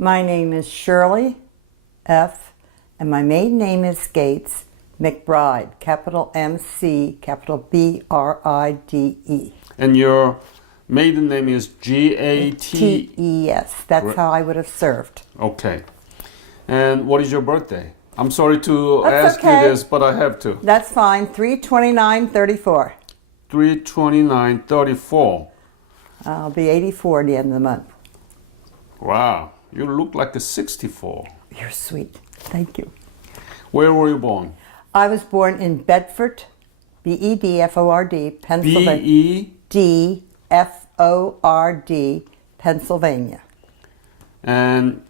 My name is Shirley F. and my maiden name is Gates McBride, capital MC, capital B-R-I-D-E. And your maiden name is G-A-T? T-E-S. That's how I would have served. Okay. And what is your birthday? I'm sorry to That's ask okay. you this, but I have to. That's fine. 3/29/34. 3/29/34. I'll be 84 at the end of the month. Wow. You look like a 64. You're sweet. Thank you. Where were you born? I was born in Bedford, B-E-D-F-O-R-D, Pennsylvania. D-F-O-R-D, Pennsylvania. And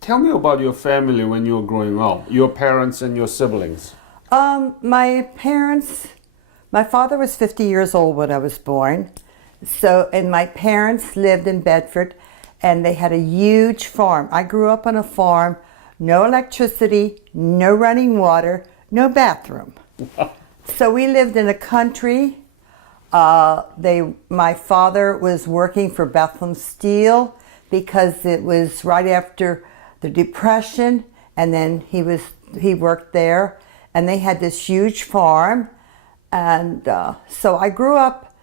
tell me about your family when you were growing up, your parents and your siblings. My parents, my father was 50 years old when I was born. So, and my parents lived in Bedford and they had a huge farm. I grew up on a farm, no electricity, no running water, no bathroom. So we lived in a country. My father was working for Bethlehem Steel because it was right after the Depression, and then he worked there, and they had this huge farm, and so I grew up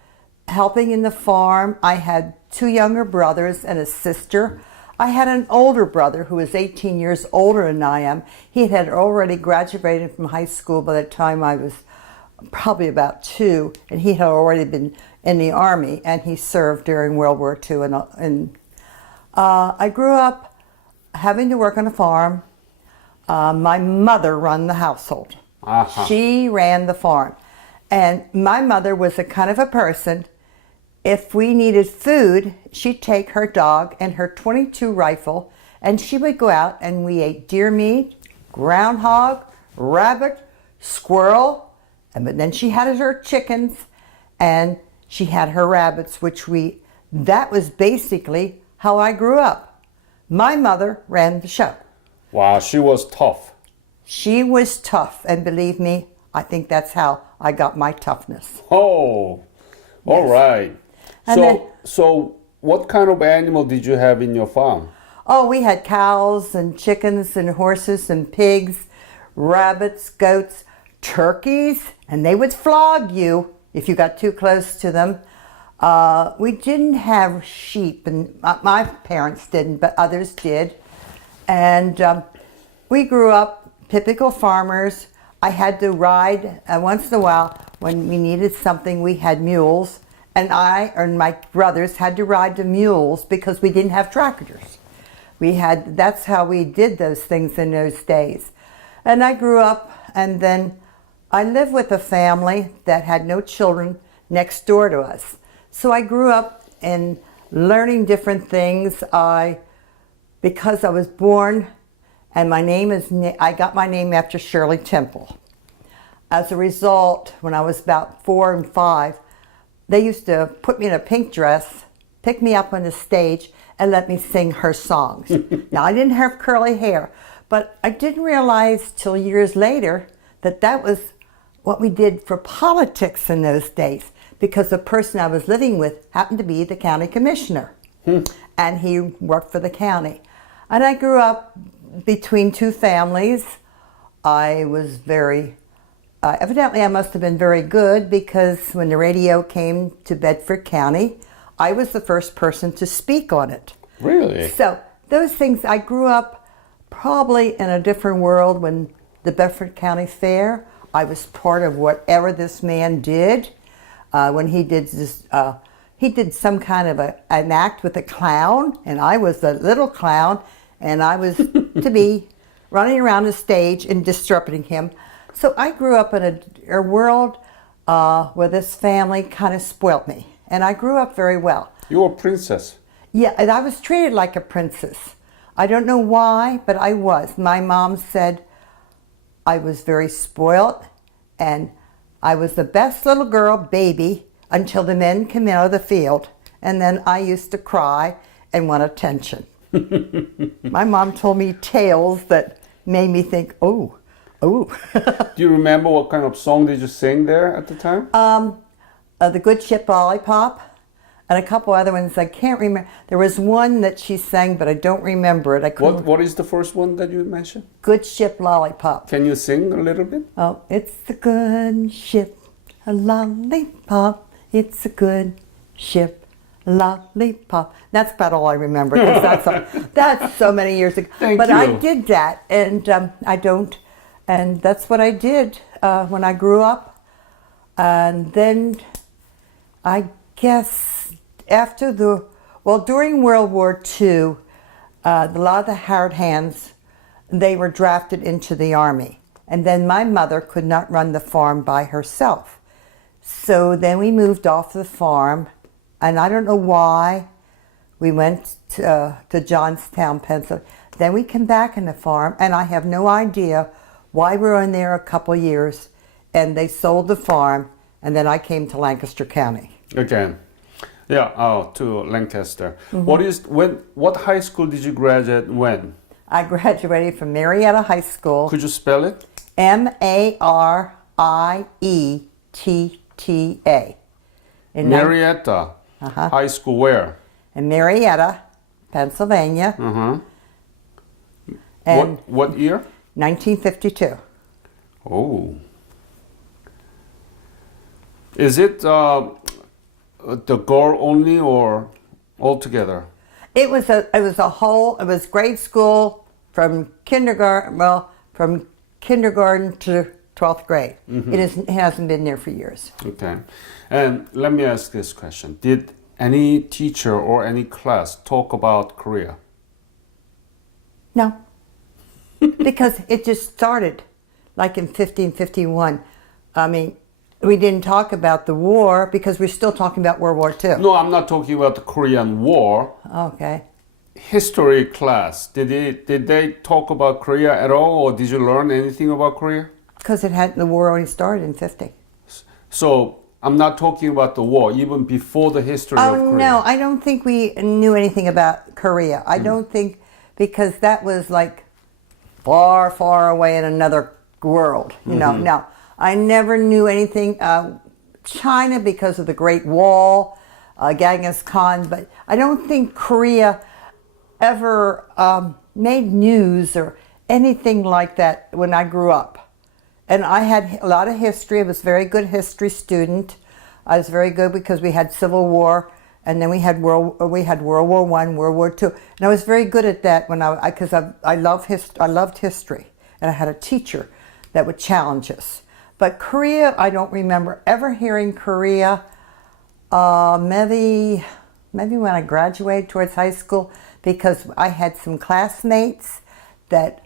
helping in the farm. I had 2 younger brothers and a sister. I had an older brother who was 18 years older than I am. He had already graduated from high school by the time I was probably about 2, and he had already been in the Army, and he served during World War II. And I grew up having to work on a farm. My mother ran the household. Uh-huh. She ran the farm. And my mother was a kind of a person, if we needed food, she'd take her dog and her .22 rifle, and she would go out and we ate deer meat, groundhog, rabbit, squirrel, but then she had her chickens and she had her rabbits, that was basically how I grew up. My mother ran the show. Wow, she was tough. She was tough, and believe me, I think that's how I got my toughness. Oh, all Yes. right. And So what kind of animal did you have in your farm? Oh, we had cows and chickens and horses and pigs, rabbits, goats, turkeys, and they would flog you if you got too close to them. We didn't have sheep, and my parents didn't, but others did. And we grew up typical farmers. I had to ride once in a while when we needed something. We had mules, and I and my brothers had to ride the mules because we didn't have tractors. That's how we did those things in those days. And I grew up, and then I lived with a family that had no children next door to us. So I grew up in learning different things. Because I was born, and I got my name after Shirley Temple. As a result, when I was about 4 and 5, they used to put me in a pink dress, pick me up on the stage, and let me sing her songs. Now, I didn't have curly hair, but I didn't realize till years later that was what we did for politics in those days, because the person I was living with happened to be the county commissioner, and he worked for the county. And I grew up between 2 families. I was evidently I must have been very good, because when the radio came to Bedford County, I was the first person to speak on it. Really? So those things, I grew up probably in a different world. When the Bedford County Fair, I was part of whatever this man did. When he did this, he did some kind of an act with a clown, and I was the little clown, and I was to be running around the stage and disrupting him. So I grew up in a world where this family kind of spoilt me, and I grew up very well. You were a princess. Yeah, and I was treated like a princess. I don't know why, but I was. My mom said I was very spoiled, and I was the best little girl, baby, until the men came out of the field, and then I used to cry and want attention. My mom told me tales that made me think, oh. Do you remember what kind of song did you sing there at the time? The Good Ship Lollipop, and a couple other ones I can't remember. There was one that she sang, but I don't remember it. I couldn't. What is the first one that you mentioned? Good Ship Lollipop. Can you sing a little bit? Oh, it's a good ship, a lollipop. It's a good ship, a lollipop. That's about all I remember. 'Cause that's so many years ago. Thank you. I did that, and I don't. And that's what I did when I grew up. And then I guess during World War II, a lot of the hard hands, they were drafted into the Army. And then my mother could not run the farm by herself. So then we moved off the farm, and I don't know why. We went to Johnstown, Pennsylvania. Then we came back in the farm, and I have no idea why we were in there a couple years, and they sold the farm, and then I came to Lancaster County. Again. Yeah, to Lancaster. What high school did you graduate when? I graduated from Marietta High School. Could you spell it? Marietta. Marietta High School where? In Marietta, Pennsylvania. And what year? 1952. Oh. Is it the girl only or all together? It was grade school from kindergarten to 12th grade. It hasn't been there for years. Okay. And let me ask this question. Did any teacher or any class talk about Korea? No. Because it just started like in 1551. I mean, we didn't talk about the war because we're still talking about World War II. No, I'm not talking about the Korean War. Okay. History class, did they talk about Korea at all, or did you learn anything about Korea? Because the war only started in 50. So I'm not talking about the war, even before the history of Korea. Oh no, I don't think we knew anything about Korea. I don't think, because that was like far, far away in another world. You know. No, I never knew anything. China, because of the Great Wall, Genghis Khan, but I don't think Korea ever made news or anything like that when I grew up. And I had a lot of history. I was a very good history student. I was very good because we had Civil War, and then we had World War I, World War II, and I was very good at that because I loved history, and I had a teacher that would challenge us. But Korea, I don't remember ever hearing Korea. Maybe when I graduated towards high school, because I had some classmates that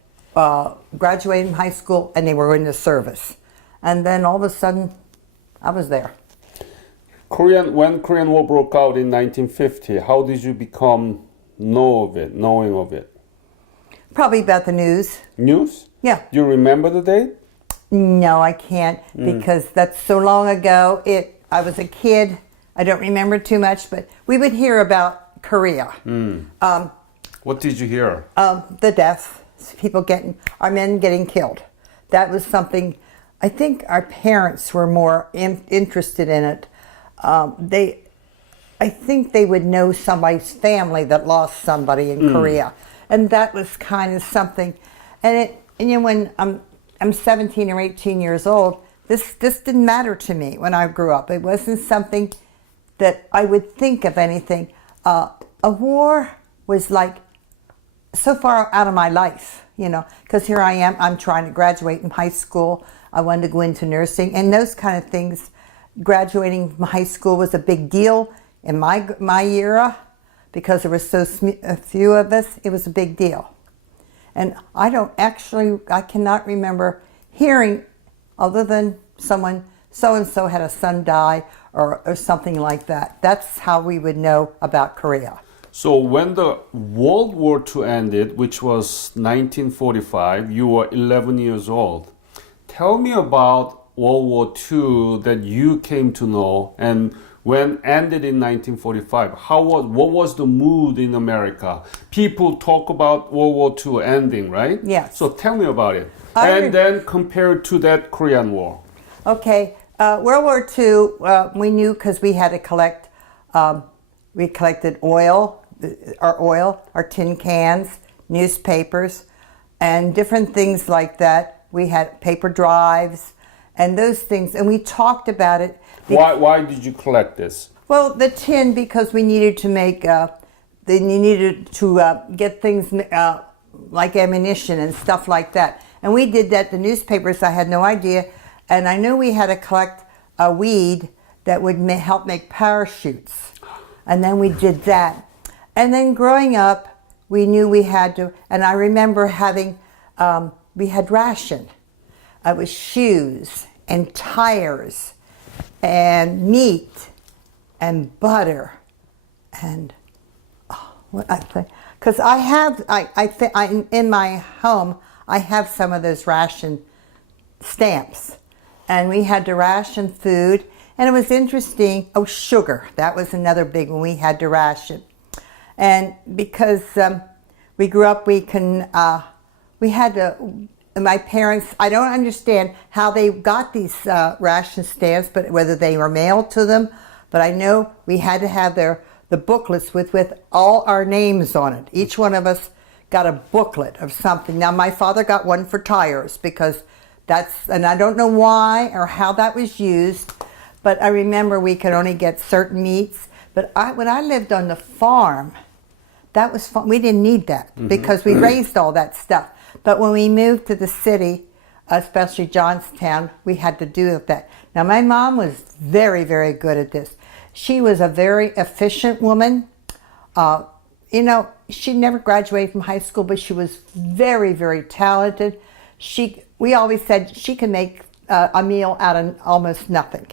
graduated from high school and they were in the service. And then all of a sudden, I was there. When Korean War broke out in 1950, how did you become knowing of it? Probably about the news. News? Yeah. Do you remember the date? No, I can't, because that's so long ago. I was a kid. I don't remember too much, but we would hear about Korea. What did you hear? The death. Our men getting killed. That was something, I think our parents were more interested in it. I think they would know somebody's family that lost somebody in Korea. And that was kind of something. And when I'm 17 or 18 years old, this didn't matter to me when I grew up. It wasn't something that I would think of anything. A war was like so far out of my life, because here I am, I'm trying to graduate from high school. I wanted to go into nursing and those kind of things. Graduating from high school was a big deal in my era, because there were so few of us. It was a big deal. And I cannot remember hearing, other than someone, so-and-so had a son die or something like that. That's how we would know about Korea. So when the World War II ended, which was 1945, you were 11 years old. Tell me about World War II that you came to know, and when ended in 1945, what was the mood in America? People talk about World War II ending, right? Yes. So tell me about it. Then compare it to that Korean War. Okay. World War II, we knew because we had to collect We collected our tin cans, newspapers, and different things like that. We had paper drives and those things, and we talked about it. Why did you collect this? Well, the tin, because we needed to make, then you needed to get things like ammunition and stuff like that. And we did that. The newspapers, I had no idea. And I knew we had to collect a weed that would help make parachutes. And then we did that. And then growing up, we knew we had to, and I remember having, we had ration. It was shoes and tires and meat and butter and because I have in my home I have some of those ration stamps, and we had to ration food, and it was interesting. Oh, sugar, that was another big one we had to ration, and because we grew up, we had to. My parents, I don't understand how they got these ration stamps, but whether they were mailed to them, but I know we had to have the booklets with all our names on it. Each one of us got a booklet of something. Now my father got one for tires because and I don't know why or how that was used, but I remember we could only get certain meats. But when I lived on the farm, that was fun. We didn't need that because we raised all that stuff. But when we moved to the city, especially Johnstown, we had to do that. Now, my mom was very, very good at this. She was a very efficient woman. She never graduated from high school, but she was very, very talented. We always said she could make a meal out of almost nothing.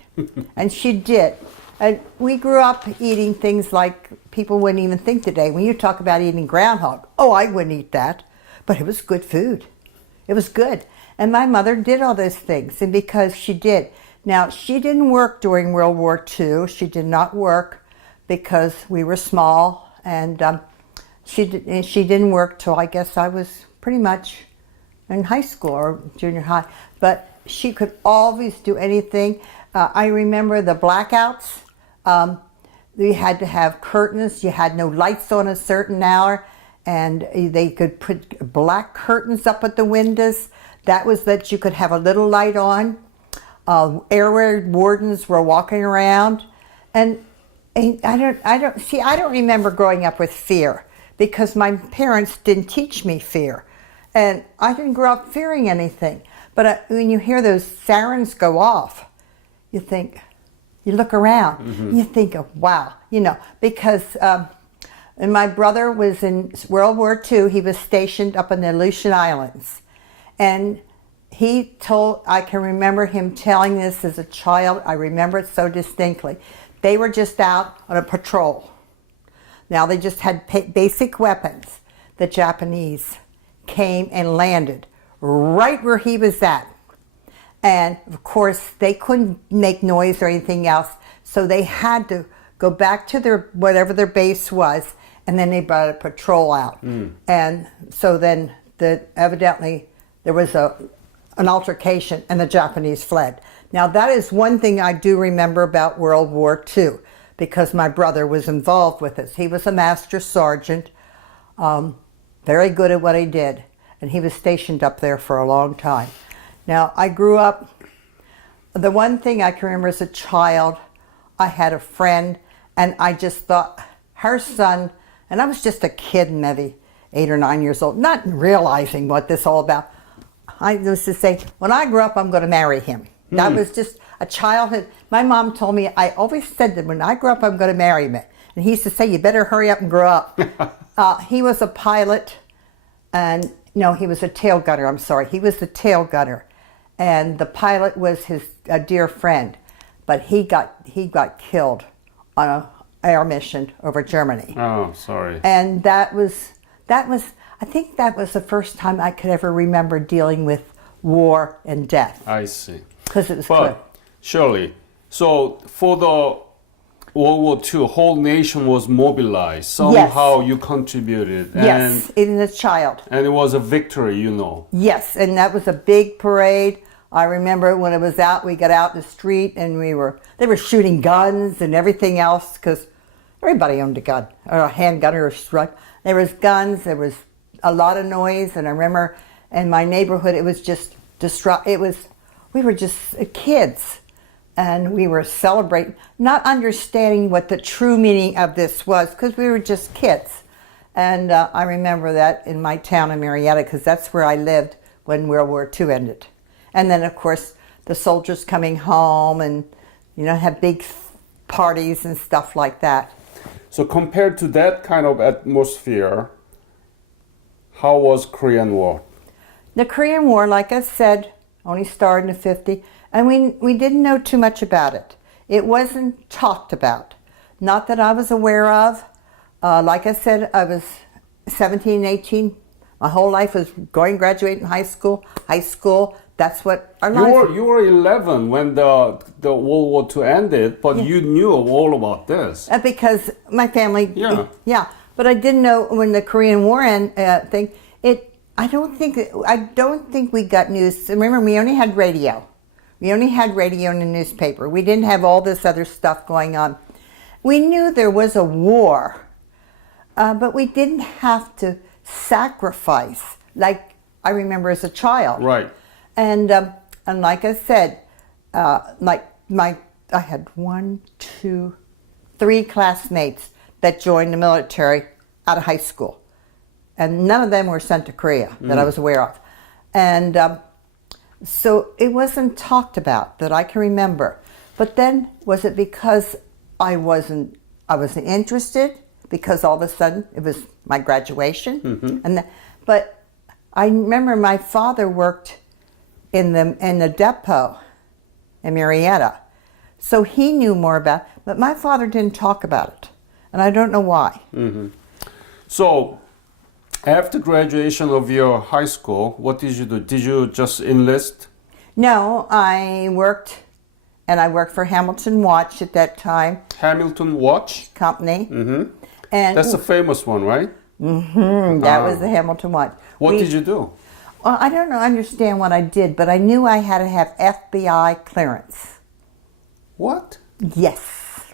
And she did. And we grew up eating things like people wouldn't even think today. When you talk about eating groundhog, I wouldn't eat that. But it was good food. It was good. And my mother did all those things, and because she did. Now, she didn't work during World War II. She did not work because we were small, and she didn't work till I guess I was pretty much in high school or junior high. But she could always do anything. I remember the blackouts. We had to have curtains. You had no lights on a certain hour. And they could put black curtains up at the windows. That was that you could have a little light on. Air wardens were walking around, and I don't remember growing up with fear because my parents didn't teach me fear, and I didn't grow up fearing anything. But when you hear those sirens go off, you look around, and you think of wow, because. And my brother was in World War II. He was stationed up in the Aleutian Islands. And I can remember him telling this as a child. I remember it so distinctly. They were just out on a patrol. Now they just had basic weapons. The Japanese came and landed right where he was at. And of course, they couldn't make noise or anything else. So they had to go back to whatever their base was. And then they brought a patrol out. And so then evidently there was an altercation and the Japanese fled. Now that is one thing I do remember about World War II because my brother was involved with this. He was a master sergeant, very good at what he did. And he was stationed up there for a long time. Now I grew up, the one thing I can remember as a child, I had a friend and I just thought her son, and I was just a kid, maybe 8 or 9 years old, not realizing what this all about. I used to say, when I grow up, I'm going to marry him. That was just a childhood. My mom told me, I always said that when I grow up, I'm going to marry him. And he used to say, you better hurry up and grow up. He was a pilot, and no, he was a tail gunner. I'm sorry. He was the tail gunner. And the pilot was his dear friend. But he got killed on a air mission over Germany. Oh, sorry. And that was I think that was the first time I could ever remember dealing with war and death. I see. Because it was good. Shirley, so for the World War II, whole nation was mobilized. Somehow you contributed. Yes, even as a child. And it was a victory, Yes, and that was a big parade. I remember when it was out, we got out in the street and they were shooting guns and everything else because everybody owned a gun, or a handgun, or a strike. There was guns. There was a lot of noise, and I remember in my neighborhood, it was just we were just kids, and we were celebrating, not understanding what the true meaning of this was, because we were just kids. And I remember that in my town of Marietta, because that's where I lived when World War II ended. And then, of course, the soldiers coming home and, have big parties and stuff like that. So compared to that kind of atmosphere, how was Korean War? The Korean War, like I said, only started in the 50s, and we didn't know too much about it. It wasn't talked about. Not that I was aware of. Like I said, I was 17, 18. My whole life was graduating high school. That's what our life. You were 11 when the World War II ended, but you knew all about this. Because my family. Yeah. Yeah, but I didn't know when the Korean War thing. I don't think we got news. Remember, we only had radio. We only had radio and a newspaper. We didn't have all this other stuff going on. We knew there was a war, but we didn't have to sacrifice like I remember as a child. Right. And like I said, I had 1, 2, 3 classmates that joined the military out of high school, and none of them were sent to Korea that I was aware of. And so it wasn't talked about that I can remember. But then, was it because I wasn't interested? Because all of a sudden it was my graduation, but I remember my father worked in the depot in Marietta, so he knew more about it, but my father didn't talk about it, and I don't know why. So, after graduation of your high school, what did you do? Did you just enlist? No, I worked, and I worked for Hamilton Watch at that time. Hamilton Watch Company. And that's a famous one, right? That was the Hamilton Watch. What did you do? Well, I don't understand what I did, but I knew I had to have FBI clearance. What? Yes.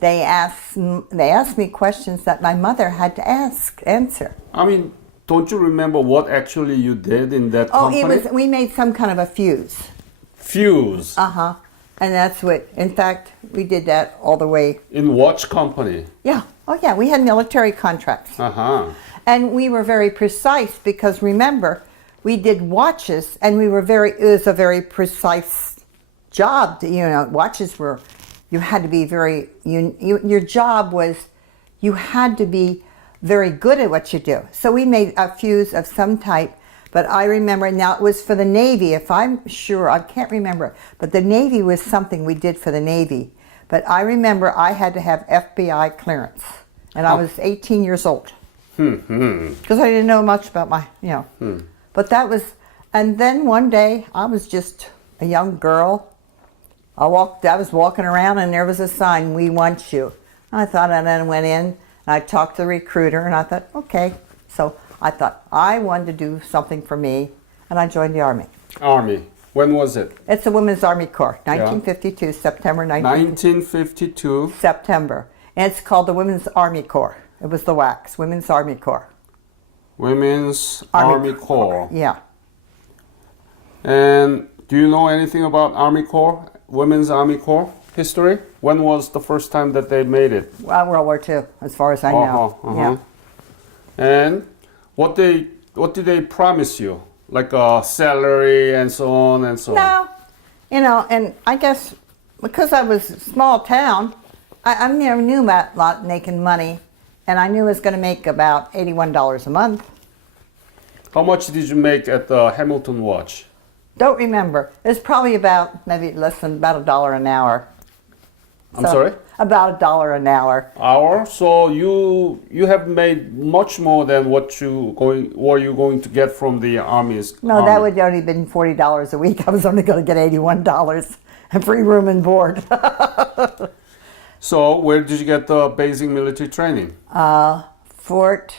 They asked me questions that my mother had to answer. I mean, don't you remember what actually you did in that company? We made some kind of a fuse. Fuse? And that's what, in fact, we did that all the way. In watch company? Yeah. Oh, yeah. We had military contracts. And we were very precise because, remember, we did watches, and it was a very precise job. Watches were, you had to be very, your job was, you had to be very good at what you do. So we made a fuse of some type, but I remember, now it was for the Navy, if I'm sure, I can't remember, but the Navy was something we did for the Navy. But I remember I had to have FBI clearance, and I was 18 years old. Because I didn't know much about But that was, and then one day, I was just a young girl. I was walking around, and there was a sign, "We want you." I thought, and then went in, and I talked to the recruiter, and I thought, okay. So I thought I wanted to do something for me, and I joined the Army. Army. When was it? It's the Women's Army Corps, 1952, September 1952. September. And it's called the Women's Army Corps. It was the WACS, Women's Army Corps. Women's Army Corps. Yeah. And do you know anything about Army Corps, Women's Army Corps history? When was the first time that they made it? Well, World War II, as far as I know. Yeah. And what did they promise you? Like a salary and so on and so on? No. And I guess because I was a small town, I never knew about making money. And I knew I was going to make about $81 a month. How much did you make at the Hamilton Watch? Don't remember. It's probably maybe less than about $1 an hour. I'm sorry? About $1 an hour. Hour? So you have made much more than what you going to get from the Army's. No, that would only been $40 a week. I was only going to get $81 and free room and board. So where did you get the basic military training? Fort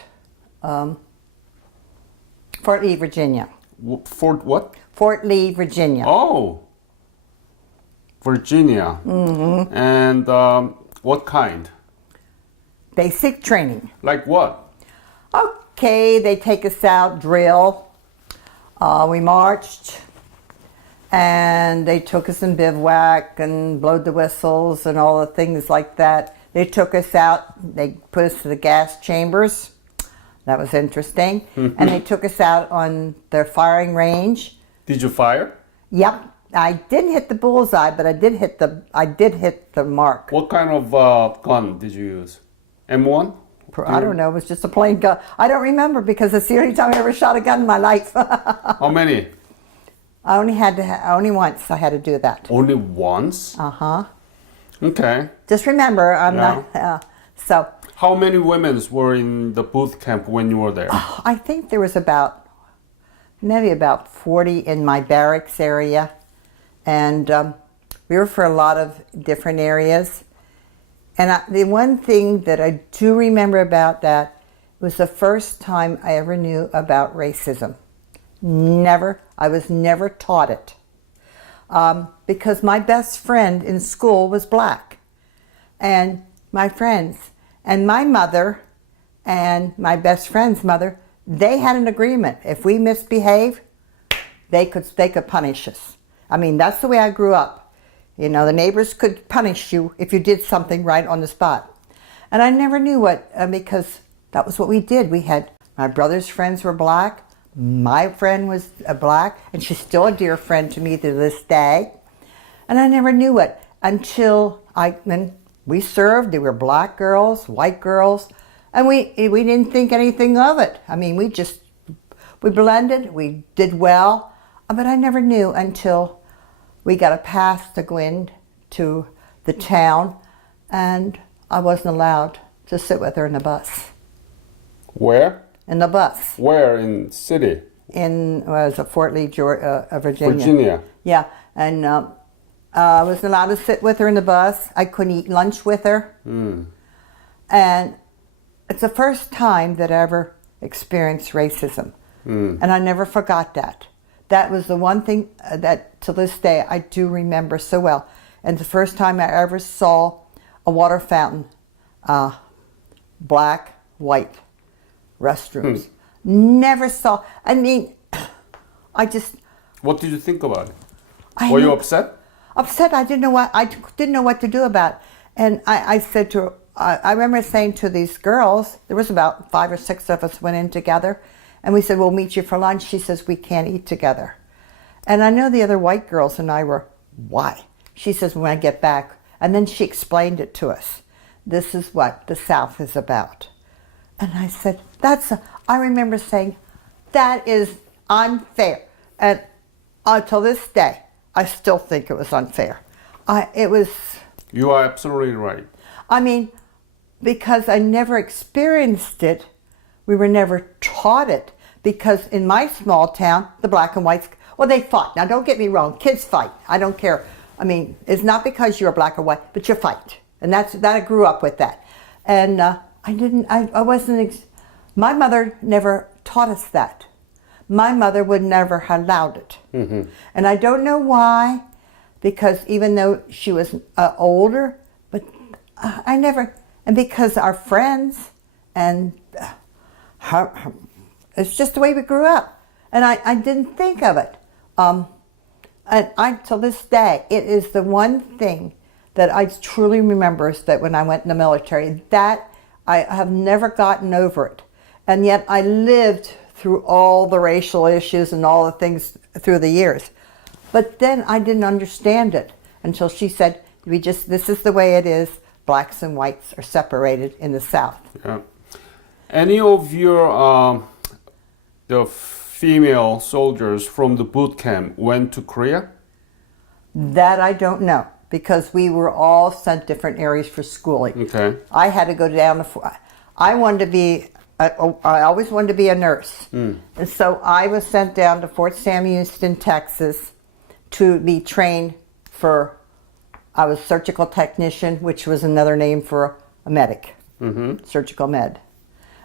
Lee, Virginia. Fort what? Fort Lee, Virginia. Oh, Virginia. And what kind? basic training. Like what? Okay, they take us out, drill. We marched, and they took us in bivouac and blowed the whistles and all the things like that. They took us out. They put us to the gas chambers. That was interesting. And they took us out on their firing range. Did you fire? Yep. I didn't hit the bullseye, but I did hit the mark. What kind of gun did you use? M1? I don't know. It was just a plain gun. I don't remember because it's the only time I ever shot a gun in my life. How many? Only once I had to do that. Only once? Uh-huh. Okay. Just remember, I'm not. So. How many women were in the boot camp when you were there? I think there was maybe about 40 in my barracks area. And we were for a lot of different areas. And the one thing that I do remember about that was the first time I ever knew about racism. I was never taught it. Because my best friend in school was black. And my friends, and my mother, and my best friend's mother, they had an agreement. If we misbehave, they could punish us. I mean, that's the way I grew up. You know, the neighbors could punish you if you did something right on the spot. And I never knew because that was what we did. My brother's friends were black. My friend was black, and she's still a dear friend to me to this day. And I never knew it until when we served. There were black girls, white girls, and we didn't think anything of it. I mean, we blended, we did well, but I never knew until we got a pass to go into the town, and I wasn't allowed to sit with her in the bus. Where? In the bus. Where in city? In Fort Lee, Virginia. Virginia. Yeah, and I wasn't allowed to sit with her in the bus. I couldn't eat lunch with her. And it's the first time that I ever experienced racism. And I never forgot that. That was the one thing that to this day I do remember so well. And the first time I ever saw a water fountain, black, white restrooms. Never saw. I mean, What did you think about it? Were you upset? Upset. I didn't know what to do about it. And I said to her, I remember saying to these girls, there was about 5 or 6 of us went in together, and we said, we'll meet you for lunch. She says, we can't eat together. And I know the other white girls and I were, why? She says, when I get back. And then she explained it to us. This is what the South is about. And I said, I remember saying, that is unfair. And until this day, I still think it was unfair. You are absolutely right. I mean, because I never experienced it, we were never taught it. Because in my small town, the black and whites, they fought. Now, don't get me wrong, kids fight. I don't care. I mean, it's not because you're black or white, but you fight. And that I grew up with that. And my mother never taught us that. My mother would never have allowed it. And I don't know why, because even though she was older, but I never, and because our friends, and it's just the way we grew up. And I didn't think of it. And till this day, it is the one thing that I truly remember is that when I went in the military, that I have never gotten over it. And yet I lived through all the racial issues and all the things through the years. But then I didn't understand it until she said, this is the way it is. Blacks and whites are separated in the South. Yeah. Any of your the female soldiers from the boot camp went to Korea? That I don't know, because we were all sent different areas for schooling. Okay. I had to go down to, I always wanted to be a nurse. And so I was sent down to Fort Sam Houston, Texas, to be trained I was surgical technician, which was another name for a medic, surgical med.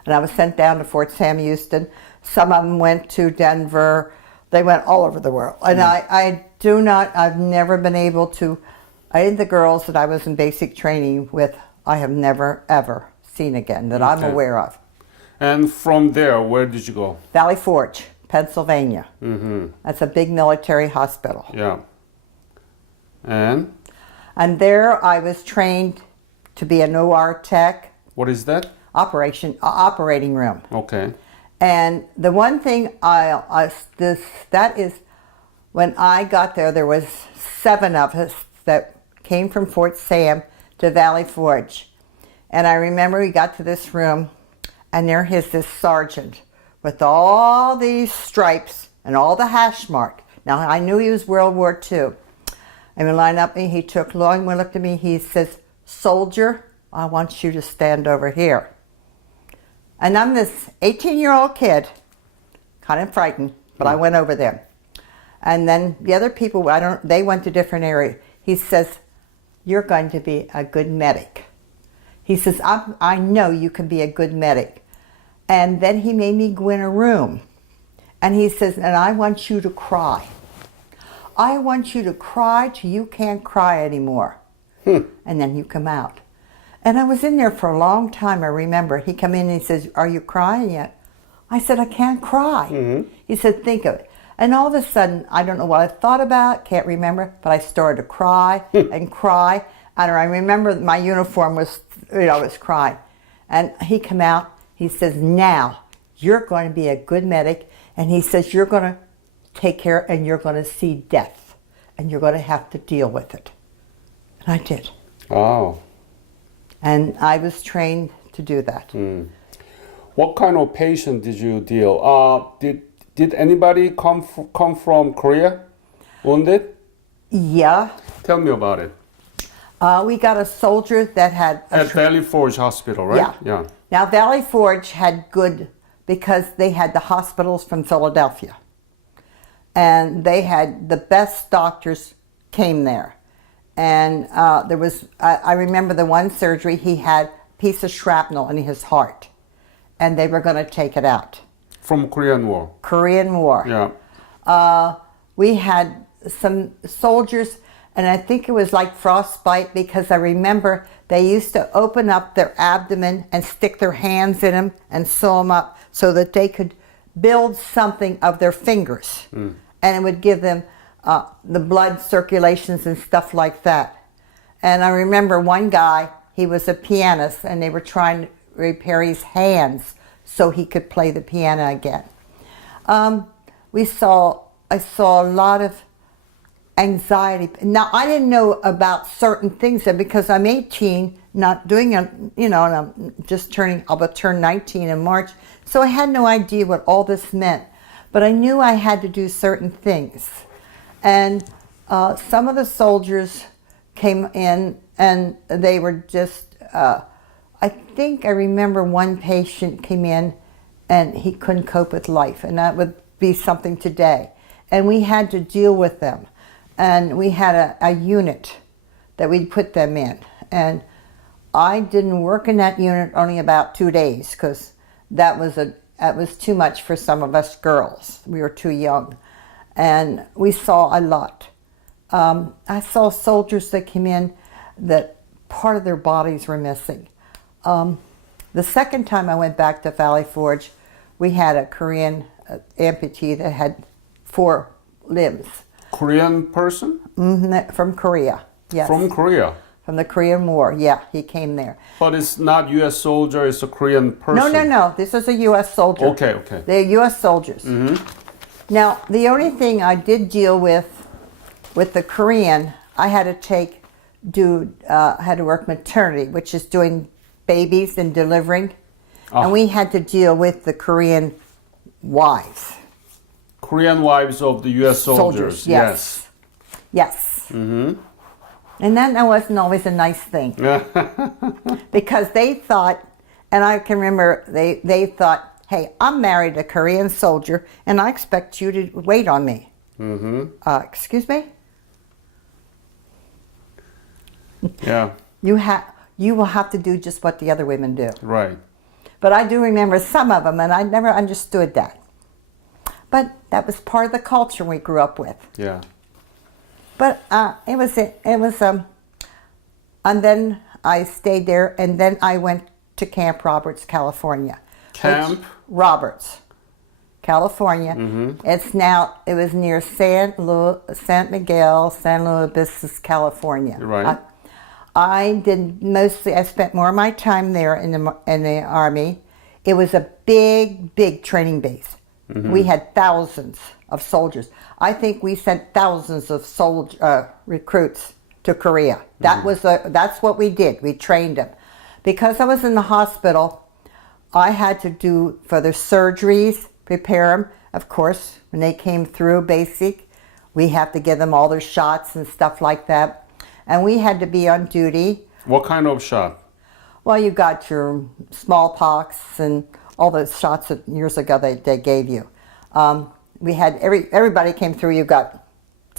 And I was sent down to Fort Sam Houston. Some of them went to Denver. They went all over the world. And I've never been able to, the girls that I was in basic training with, I have never, ever seen again that I'm Okay. aware of. And from there, where did you go? Valley Forge, Pennsylvania. Mm-hmm. That's a big military hospital. Yeah. And And there I was trained to be an OR tech, what is that? operating room. Okay. And the one thing that is, when I got there, there was 7 of us that came from Fort Sam to Valley Forge. And I remember we got to this room, and there is this sergeant with all these stripes and all the hash mark. Now, I knew he was World War II. And we lined up, and he took long, and looked at me, he says, "Soldier, I want you to stand over here." And I'm this 18-year-old kid, kind of frightened, but I went over there. And then the other people, they went to different areas. He says, "You're going to be a good medic." He says, I know you can be a good medic. And then he made me go in a room. And he says, "And I want you to cry. I want you to cry till you can't cry anymore. And then you come out." And I was in there for a long time, I remember. He come in and he says, "Are you crying yet?" I said, "I can't cry." Mm-hmm. He said, "Think of it." And all of a sudden, I don't know what I thought about, can't remember, but I started to cry and cry. And I remember my uniform was, was crying. And he come out, he says, "Now, you're going to be a good medic." And he says, "You're going to take care and you're going to see death. And you're going to have to deal with it." And I did. Oh. And I was trained to do that. What kind of patient did you deal? Did anybody come from Korea? Wounded? Yeah. Tell me about it. We got a soldier that had... At Valley Forge Hospital, right? Yeah. Now, Valley Forge had good, because they had the hospitals from Philadelphia. And they had the best doctors came there. And there was, I remember the one surgery, he had a piece of shrapnel in his heart. And they were going to take it out. From Korean War. Korean War. Yeah. We had some soldiers, and I think it was like frostbite, because I remember they used to open up their abdomen and stick their hands in them and sew them up so that they could build something of their fingers. And it would give them the blood circulations and stuff like that. And I remember one guy, he was a pianist, and they were trying to repair his hands so he could play the piano again. I saw a lot of anxiety. Now, I didn't know about certain things because I'm 18, not doing it, and I'm just I'll turn 19 in March. So I had no idea what all this meant. But I knew I had to do certain things. And some of the soldiers came in, and they were just, I think I remember one patient came in and he couldn't cope with life, and that would be something today. And we had to deal with them. And we had a unit that we'd put them in. And I didn't work in that unit only about 2 days, because that was too much for some of us girls. We were too young. And we saw a lot. I saw soldiers that came in that part of their bodies were missing. The second time I went back to Valley Forge, we had a Korean amputee that had 4 limbs. Korean person? Mm-hmm, from Korea, yes. From Korea? From the Korean War, yeah, he came there. But it's not U.S. soldier, it's a Korean person? No, this is a U.S. soldier. Okay. They're U.S. soldiers. Mm-hmm. Now, the only thing I did deal with the Korean, I had to work maternity, which is doing babies and delivering. And we had to deal with the Korean wives. Korean wives of the U.S. soldiers. Yes. Mm-hmm. And that wasn't always a nice thing. Because they thought, and I can remember, they thought, "Hey, I'm married to a Korean soldier, and I expect you to wait on me." Mm-hmm. Excuse me? Yeah. You will have to do just what the other women do. Right. But I do remember some of them, and I never understood that. But that was part of the culture we grew up with. Yeah. But and then I stayed there, and then I went to Camp Roberts, California. Camp Roberts, California. It was near San Luis Obispo, California. Right. I spent more of my time there in the Army. It was a big training base. We had thousands of soldiers. I think we sent thousands of recruits to Korea. That's what we did. We trained them. Because I was in the hospital, I had to do further surgeries, prepare them. Of course, when they came through basic, we have to give them all their shots and stuff like that. And we had to be on duty. What kind of shot? Well, you got your smallpox and all those shots that years ago they gave you. We had everybody came through. You got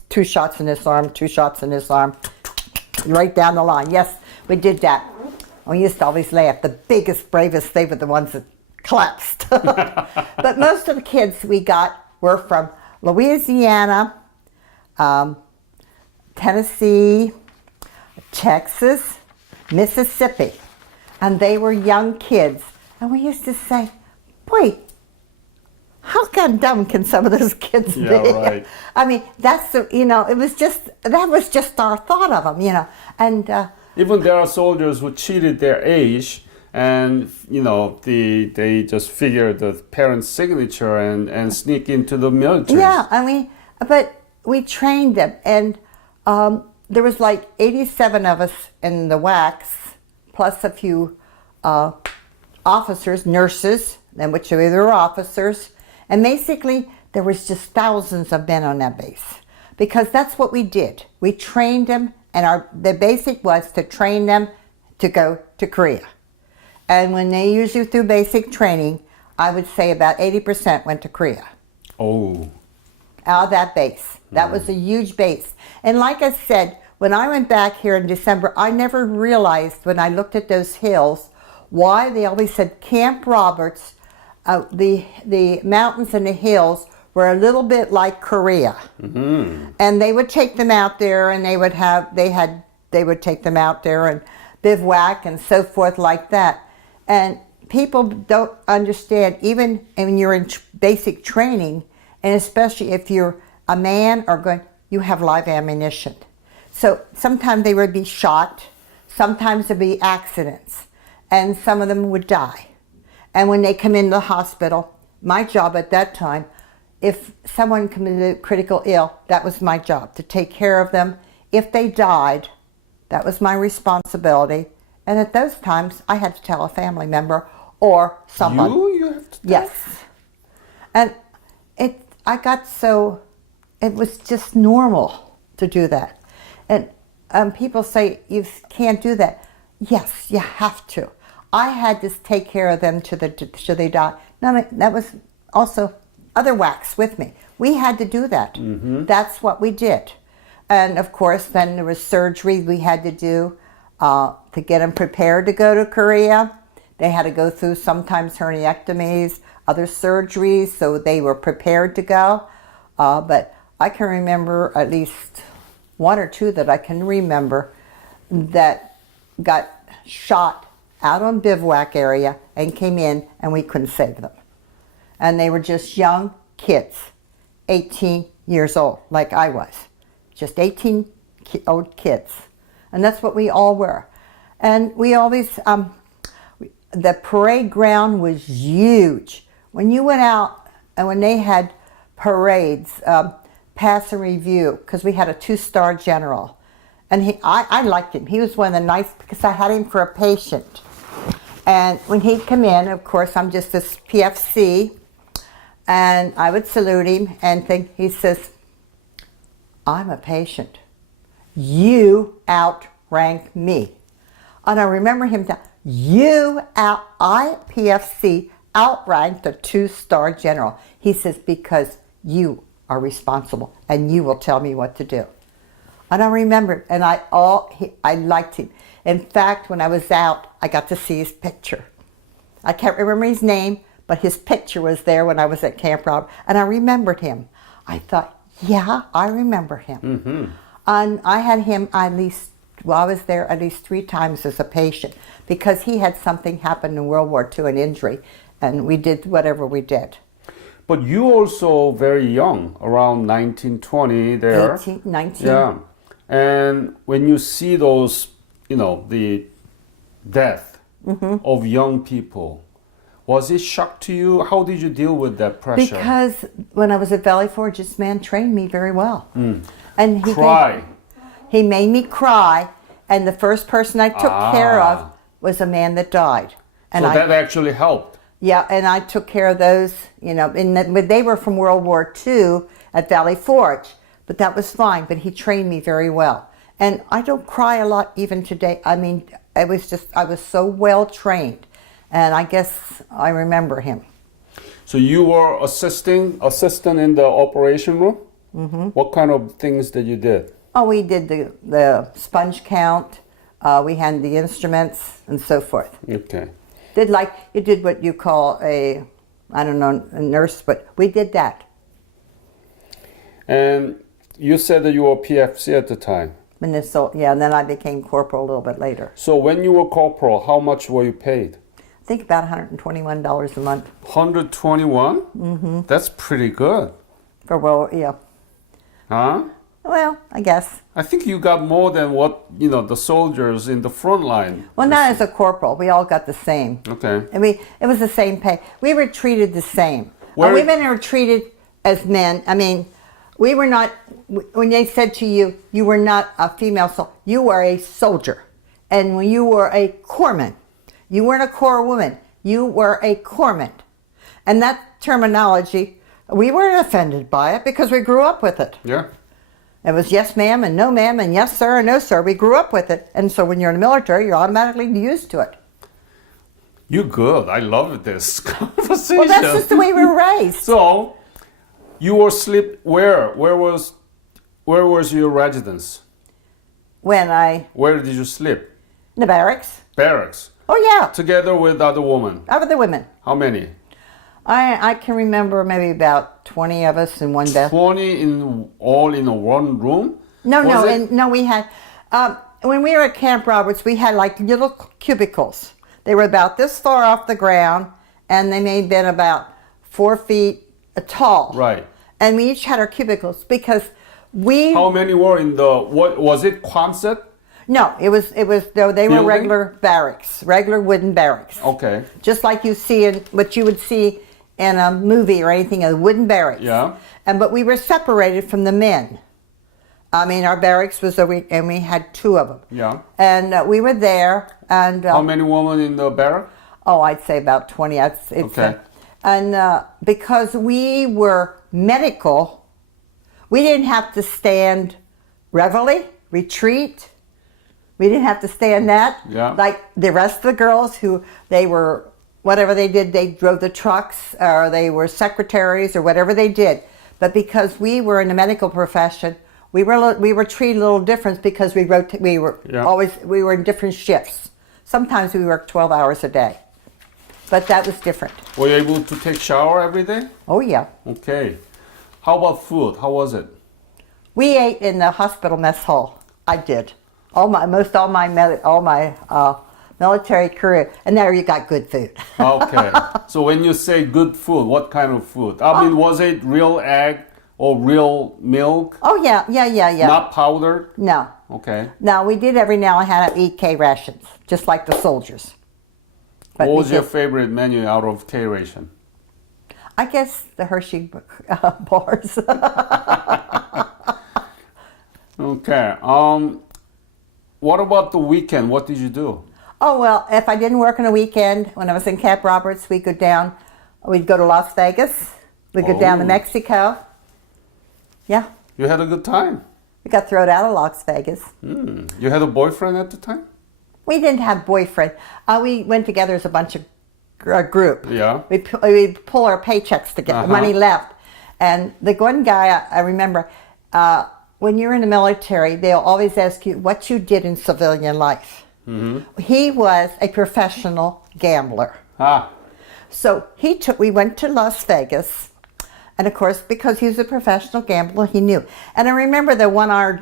2 shots in this arm, 2 shots in this arm, right down the line. Yes, we did that. We used to always laugh. The biggest, bravest, they were the ones that collapsed. But most of the kids we got were from Louisiana, Tennessee, Texas, Mississippi. And they were young kids. And we used to say, boy, how dumb can some of those kids be? Right. I mean, that was just our thought of them, And even there are soldiers who cheated their age, and they just figure the parents' signature and sneak into the military. Yeah, but we trained them, and there was like 87 of us in the WACs, plus a few officers, nurses, and which they were officers, and basically there was just thousands of men on that base, because that's what we did. We trained them, and the basic was to train them to go to Korea. And when they usually through basic training, I would say about 80% went to Korea. Oh. Out of that base. That was a huge base. And like I said, when I went back here in December, I never realized when I looked at those hills why they always said Camp Roberts, the mountains and the hills were a little bit like Korea. And they would take them out there, and they would take them out there and bivouac and so forth like that. And people don't understand, even when you're in basic training, and especially if you're a man you have live ammunition. So sometimes they would be shot, sometimes there'd be accidents, and some of them would die. And when they come into the hospital, my job at that time, if someone committed critical ill, that was my job, to take care of them. If they died, that was my responsibility. And at those times, I had to tell a family member or someone. You have to tell? Yes. And it was just normal to do that. And people say, you can't do that. Yes, you have to. I had to take care of them till they die. No, that was also other WACs with me. We had to do that. That's what we did. And of course, then there was surgery we had to do to get them prepared to go to Korea. They had to go through sometimes herniectomies, other surgeries, so they were prepared to go. But I can remember at least 1 or 2 that I can remember that got shot out on bivouac area and came in, and we couldn't save them. And they were just young kids, 18 years old, like I was. Just 18-old kids. And that's what we all were. And we always, the parade ground was huge. When you went out, and when they had parades, pass and review, because we had a 2-star general. And I liked him. He was one of the nice, because I had him for a patient. And when he'd come in, of course, I'm just this PFC, and I would salute him and he says, I'm a patient. You outrank me. And I remember him saying, PFC outranked the 2-star general. He says, because you are responsible and you will tell me what to do. And I remember, and I liked him. In fact, when I was out, I got to see his picture. I can't remember his name, but his picture was there when I was at Camp Roberts, and I remembered him. I thought, yeah, I remember him. And I had him at least well, I was there at least 3 times as a patient because he had something happen in World War II, an injury, and we did whatever we did. But you also very young, around 1920 there. 18, 19. Yeah. And when you see those, the death of young people, was it shock to you? How did you deal with that pressure? Because when I was at Valley Forge, this man trained me very well. And he made me cry, and the first person I took care of was a man that died. And so that actually helped. Yeah, and I took care of those, but they were from World War II at Valley Forge, but that was fine, but he trained me very well. And I don't cry a lot even today. I mean, I was so well trained, and I guess I remember him. So you were assistant in the operation room? What kind of things that you did? Oh, we did the sponge count, we had the instruments, and so forth. Okay. You did what you call a nurse, but we did that. And you said that you were PFC at the time. Yeah, and then I became corporal a little bit later. So when you were corporal, how much were you paid? I think about $121 a month. 121? Mm-hmm. That's pretty good. Yeah. Huh? Well, I guess. I think you got more than what, the soldiers in the front line. Well, not as a corporal. We all got the same. Okay. And it was the same pay. We were treated the same. Women are treated as men. I mean, we were not, when they said to you, you were not a female soldier, you were a soldier. And when you were a corpsman, you weren't a corps woman, you were a corpsman. And that terminology, we weren't offended by it because we grew up with it. Yeah. It was yes ma'am and no ma'am and yes sir and no sir. We grew up with it. And so when you're in the military, you're automatically used to it. You're good. I love this conversation. Well, that's just the way we were raised. So, you were where? Where was your residence? Where did you sleep? In the barracks. Barracks. Oh yeah. Together with other women. Other women. How many? I can remember maybe about 20 of us in one bed. 20 all in one room? No, we had, when we were at Camp Roberts, we had like little cubicles. They were about this far off the ground, and they may have been about 4 feet tall. Right. And we each had our cubicles because How many were in what was it, Quonset? No, they were regular barracks, regular wooden barracks. Okay. Just like what you would see in a movie or anything, a wooden barracks. Yeah. But we were separated from the men. I mean, our barracks and we had 2 of them. Yeah. And we were there, and how many women in the barrack? Oh, I'd say about 20. Okay. And because we were medical, we didn't have to stand reveille, retreat. We didn't have to stand that. Yeah. Like the rest of the girls whatever they did, they drove the trucks or they were secretaries or whatever they did. But because we were in the medical profession, we were treated a little different because we were in different shifts. Sometimes we worked 12 hours a day. But that was different. Were you able to take shower every day? Oh yeah. Okay. How about food? How was it? We ate in the hospital mess hall. I did. All my military career, and there you got good food. Okay. So when you say good food, what kind of food? I mean, was it real egg or real milk? Oh yeah. Not powdered? No. Okay. No, we did every now and then eat K rations, just like the soldiers. But what was your favorite menu out of K ration? I guess the Hershey bars. Okay. What about the weekend? What did you do? Oh, well, if I didn't work on a weekend, when I was in Camp Roberts, we'd go to Las Vegas. We'd go down to Mexico. Yeah. You had a good time. We got thrown out of Las Vegas. You had a boyfriend at the time? We didn't have boyfriend. We went together as a bunch of group. Yeah. We pull our paychecks together, money left. And the one guy, I remember, when you're in the military, they'll always ask you what you did in civilian life. Mm-hmm. He was a professional gambler. So we went to Las Vegas, and of course, because he was a professional gambler, he knew. And I remember the 1 hour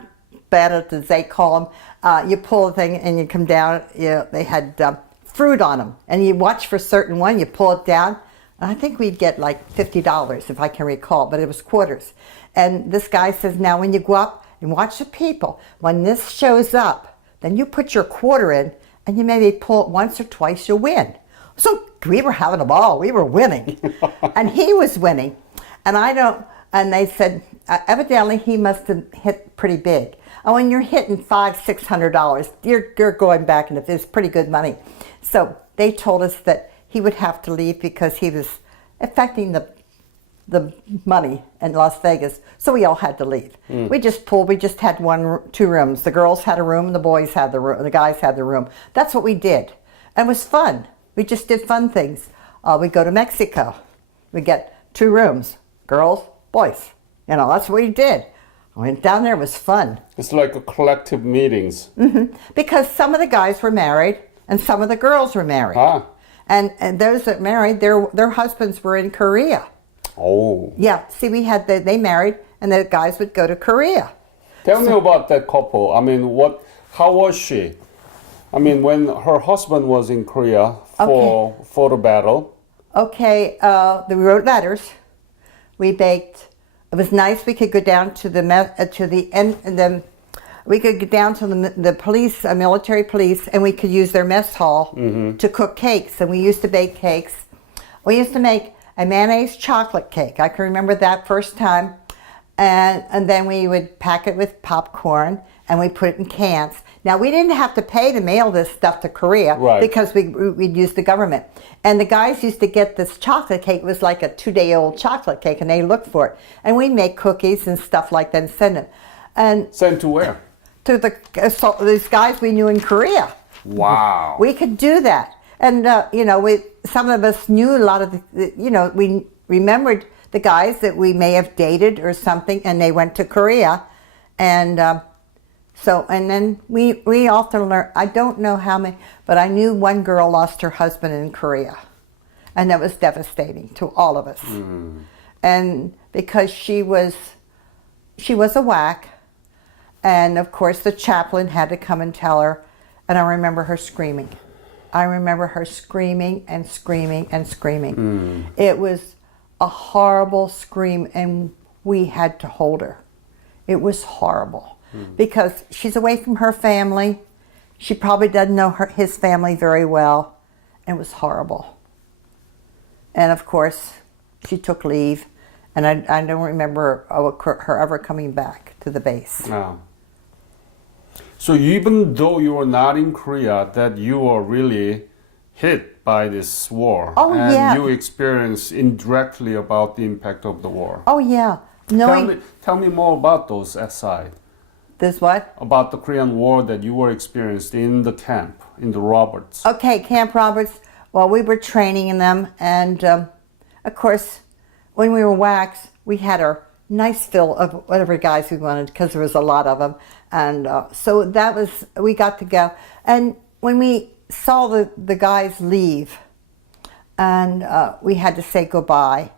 bandet, as they call them. You pull the thing and you come down. They had fruit on them, and you watch for a certain one. You pull it down. I think we'd get like $50, if I can recall, but it was quarters. And this guy says, now when you go up and watch the people, when this shows up, then you put your quarter in, and you maybe pull it once or twice, you'll win. So we were having a ball. We were winning, and he was winning. And they said, evidently he must have hit pretty big. And when you're hitting $500-600, you're going back, and it's pretty good money. So they told us that he would have to leave because he was affecting the money in Las Vegas. So we all had to leave. We just had 2 rooms. The girls had a room, and the boys had the room, the guys had the room. That's what we did. And it was fun. We just did fun things. We'd go to Mexico. We'd get 2 rooms, girls, boys. That's what we did. I went down there. It was fun. It's like a collective meetings. Because some of the guys were married and some of the girls were married. And those that married, their husbands were in Korea. Oh. Yeah. See, they married, and the guys would go to Korea. Tell me about that couple. I mean, how was she? I mean, when her husband was in Korea for the battle. Okay. We wrote letters. We baked. It was nice. We could go down to the end, and then we could get down to the police, military police, and we could use their mess hall to cook cakes. And we used to bake cakes. We used to make a mayonnaise chocolate cake. I can remember that first time. And then we would pack it with popcorn, and we put it in cans. Now, we didn't have to pay to mail this stuff to Korea because we'd use the government. And the guys used to get this chocolate cake. It was like a 2-day-old chocolate cake, and they looked for it. And we'd make cookies and stuff like that and send them. And send to where? To these guys we knew in Korea. Wow. We could do that. And, some of us knew a lot of we remembered the guys that we may have dated or something, and they went to Korea. And and then we often learned, I don't know how many, but I knew one girl lost her husband in Korea. And that was devastating to all of us. And because she was a whack, and of course the chaplain had to come and tell her, and I remember her screaming. I remember her screaming and screaming and screaming. It was a horrible scream, and we had to hold her. It was horrible because she's away from her family. She probably doesn't know his family very well. It was horrible. And of course, she took leave, and I don't remember her ever coming back to the base. No. So even though you were not in Korea, that you were really hit by this war. Oh, and yeah. you experienced indirectly about the impact of the war. Oh, yeah. Tell me more about those aside. This what? About the Korean War that you were experienced in the camp, in the Roberts. Okay, Camp Roberts. Well, we were training in them, and of course, when we were WACs, we had our nice fill of whatever guys we wanted because there was a lot of them. And so we got to go. And when we saw the guys leave, and we had to say goodbye,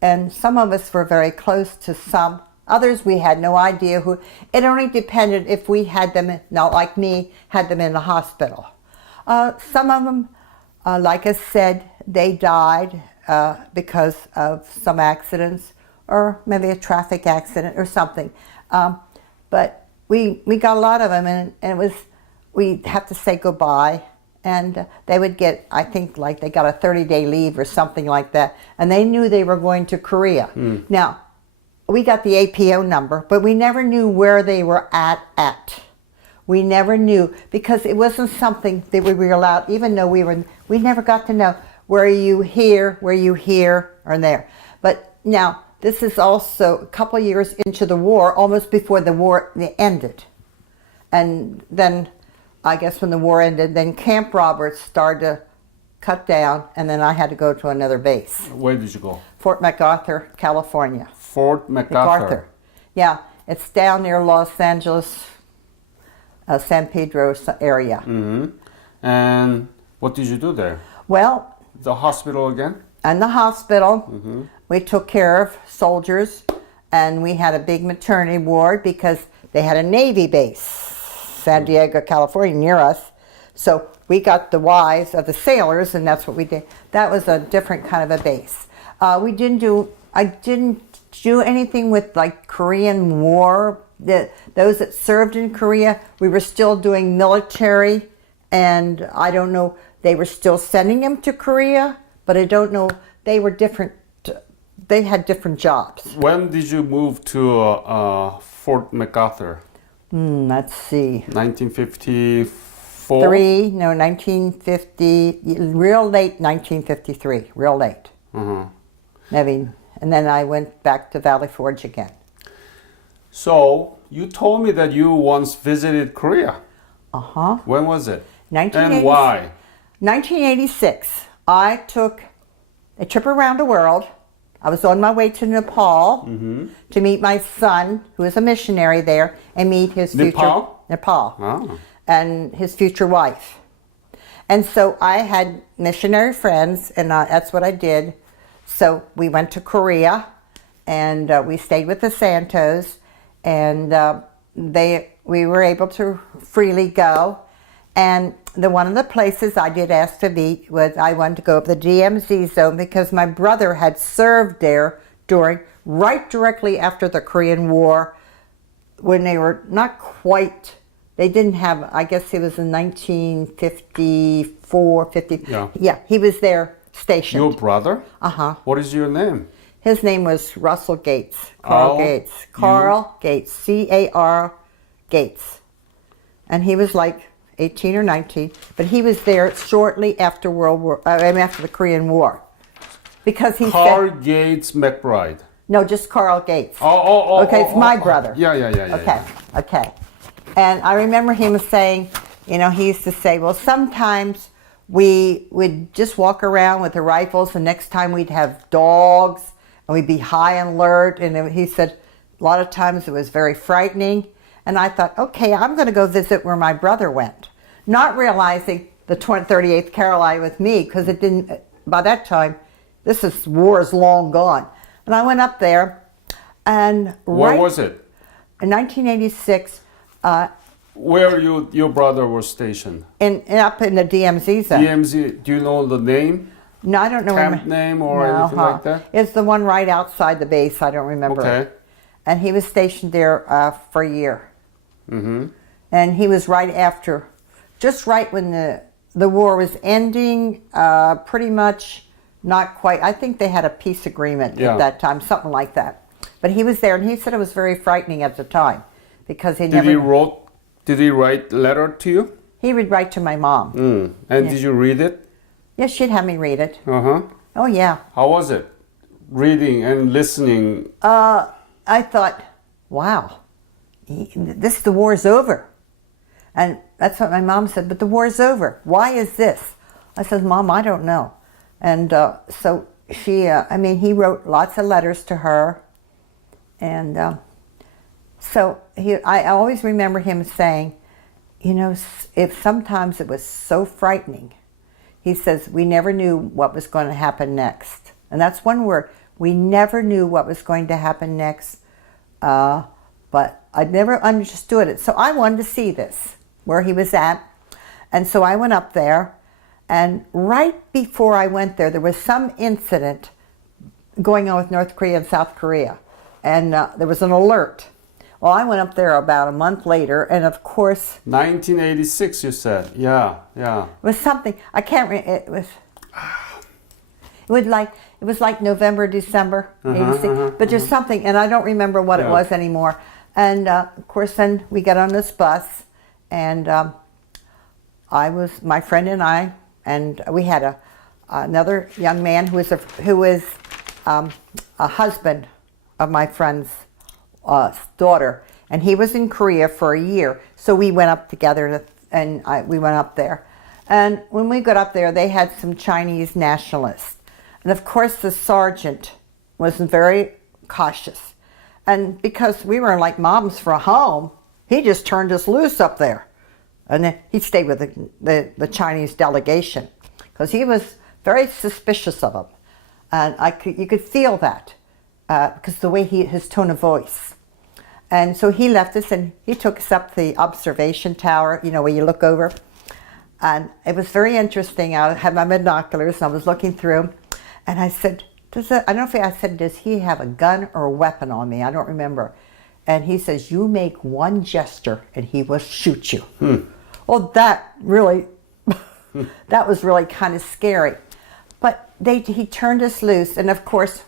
and some of us were very close to some. Others we had no idea who. It only depended if we had them, not like me, had them in the hospital. Some of them, like I said, they died because of some accidents, or maybe a traffic accident or something. But we got a lot of them, and it was, we'd have to say goodbye, and they would get, I think, like they got a 30-day leave or something like that, and they knew they were going to Korea. Now, we got the APO number, but we never knew where they were at. We never knew, because it wasn't something that we were allowed, even though we never got to know, were you here, or there. But now, this is also a couple of years into the war, almost before the war ended. And then, I guess when the war ended, then Camp Roberts started to cut down, and then I had to go to another base. Where did you go? Fort MacArthur, California. Fort MacArthur. Yeah, it's down near Los Angeles, San Pedro area. And what did you do there? Well, The hospital again? in the hospital, we took care of soldiers, and we had a big maternity ward because they had a Navy base, San Diego, California, near us. So we got the wives of the sailors, and that's what we did. That was a different kind of a base. I didn't do anything with like Korean War. Those that served in Korea, we were still doing military, and I don't know, they were still sending them to Korea, but I don't know, they were different. They had different jobs. When did you move to Fort MacArthur? Let's see. 1954? 1950, real late 1953, real late. I mean, and then I went back to Valley Forge again. So, you told me that you once visited Korea. Uh-huh. When was it? And 1980 why? 1986. I took a trip around the world. I was on my way to Nepal to meet my son, who is a missionary there, and meet his future... Nepal. Oh. And his future wife. And so I had missionary friends, and that's what I did. So we went to Korea, and we stayed with the Santos, and we were able to freely go. And one of the places I did ask to meet was I wanted to go up the DMZ zone because my brother had served there right directly after the Korean War, when they were not quite, they didn't have, I guess it was in 1954, 50. Yeah, he was there stationed. Your brother? Uh-huh. What is your name? His name was Russell Gates. Carl Gates. Carl Gates. C-A-R Gates. And he was like 18 or 19, but he was there shortly after after the Korean War, because he Carl Gates McBride. No, just Carl Gates. Okay, it's my brother. Yeah. Okay. And I remember him saying, he used to say, well, sometimes we would just walk around with the rifles, and next time we'd have dogs, and we'd be high and alert. And he said a lot of times it was very frightening. And I thought, okay, I'm going to go visit where my brother went, not realizing the 38th Carolina with me, because it didn't, by that time, war is long gone. And I went up there, and Where was it? In 1986. Where your brother was stationed? Up in the DMZ zone. DMZ, do you know the name? No, I don't know. Camp name or anything like that? It's the one right outside the base. I don't remember. Okay. And he was stationed there for a year. And he was just right when the war was ending, pretty much, not quite. I think they had a peace agreement at that time, something like that. But he was there, and he said it was very frightening at the time, because Did he write a letter to you? He would write to my mom. And did you read it? Yes, she'd have me read it. Oh, yeah. How was it? Reading and listening? I thought, wow, the war's over. And that's what my mom said, but the war's over. Why is this? I said, Mom, I don't know. And so he wrote lots of letters to her. And so I always remember him saying, if sometimes it was so frightening. He says, we never knew what was going to happen next. And that's one word. We never knew what was going to happen next. But I never understood it. So I wanted to see this, where he was at. And so I went up there. And right before I went there was some incident going on with North Korea and South Korea. And there was an alert. Well, I went up there about a month later, and of course... 1986, you said. Yeah. It was something, I can't remember, it was like November, December, 86. But there's something, and I don't remember what it was anymore. And of course, then we got on this bus, and my friend and I, and we had another young man who was a husband of my friend's daughter, and he was in Korea for a year. So we went up together, and we went up there. And when we got up there, they had some Chinese nationalists. And of course, the sergeant was very cautious. And because we were like moms for a home, he just turned us loose up there. And then he stayed with the Chinese delegation, because he was very suspicious of them. And you could feel that, because the way his tone of voice. And so he left us and he took us up the observation tower, you know, where you look over. And it was very interesting. I had my binoculars and I was looking through. And I said, I don't know if I said, does he have a gun or a weapon on me? I don't remember. And he says, you make one gesture and he will shoot you. Well, that really, that was really kind of scary. But he turned us loose. And of course,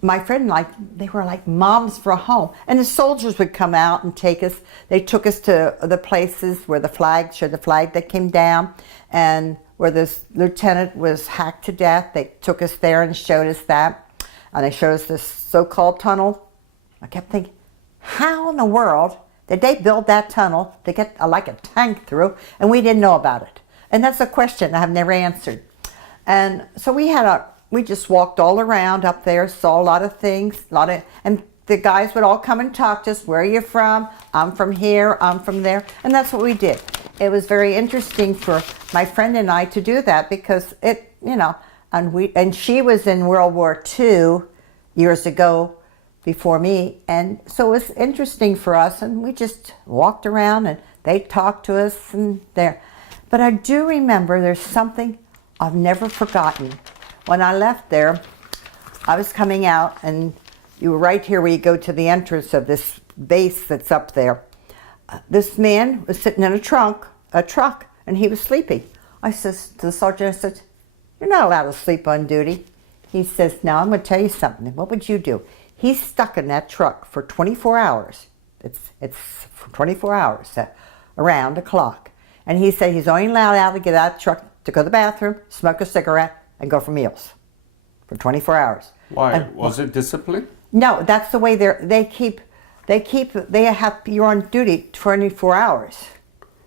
my friend they were like moms for a home. And the soldiers would come out and take us. They took us to the places where the flag that came down, and where this lieutenant was hacked to death. They took us there and showed us that. And they showed us this so-called tunnel. I kept thinking, how in the world did they build that tunnel to get like a tank through, and we didn't know about it? And that's a question I have never answered. And so we just walked all around up there, saw a lot of things, and the guys would all come and talk to us. Where are you from? I'm from here, I'm from there. And that's what we did. It was very interesting for my friend and I to do that because it, you know, and she was in World War II years ago before me. And so it was interesting for us, and we just walked around and they talked to us and there. But I do remember there's something I've never forgotten. When I left there, I was coming out, and you were right here where you go to the entrance of this base that's up there. This man was sitting in a truck, and he was sleeping. I says to the sergeant, I said, you're not allowed to sleep on duty. He says, now I'm going to tell you something. What would you do? He's stuck in that truck for 24 hours. It's for 24 hours, around the clock. And he said he's only allowed out to get out of the truck to go to the bathroom, smoke a cigarette, and go for meals for 24 hours. Why? And, was it discipline? No, that's the way they have, you're on duty 24 hours.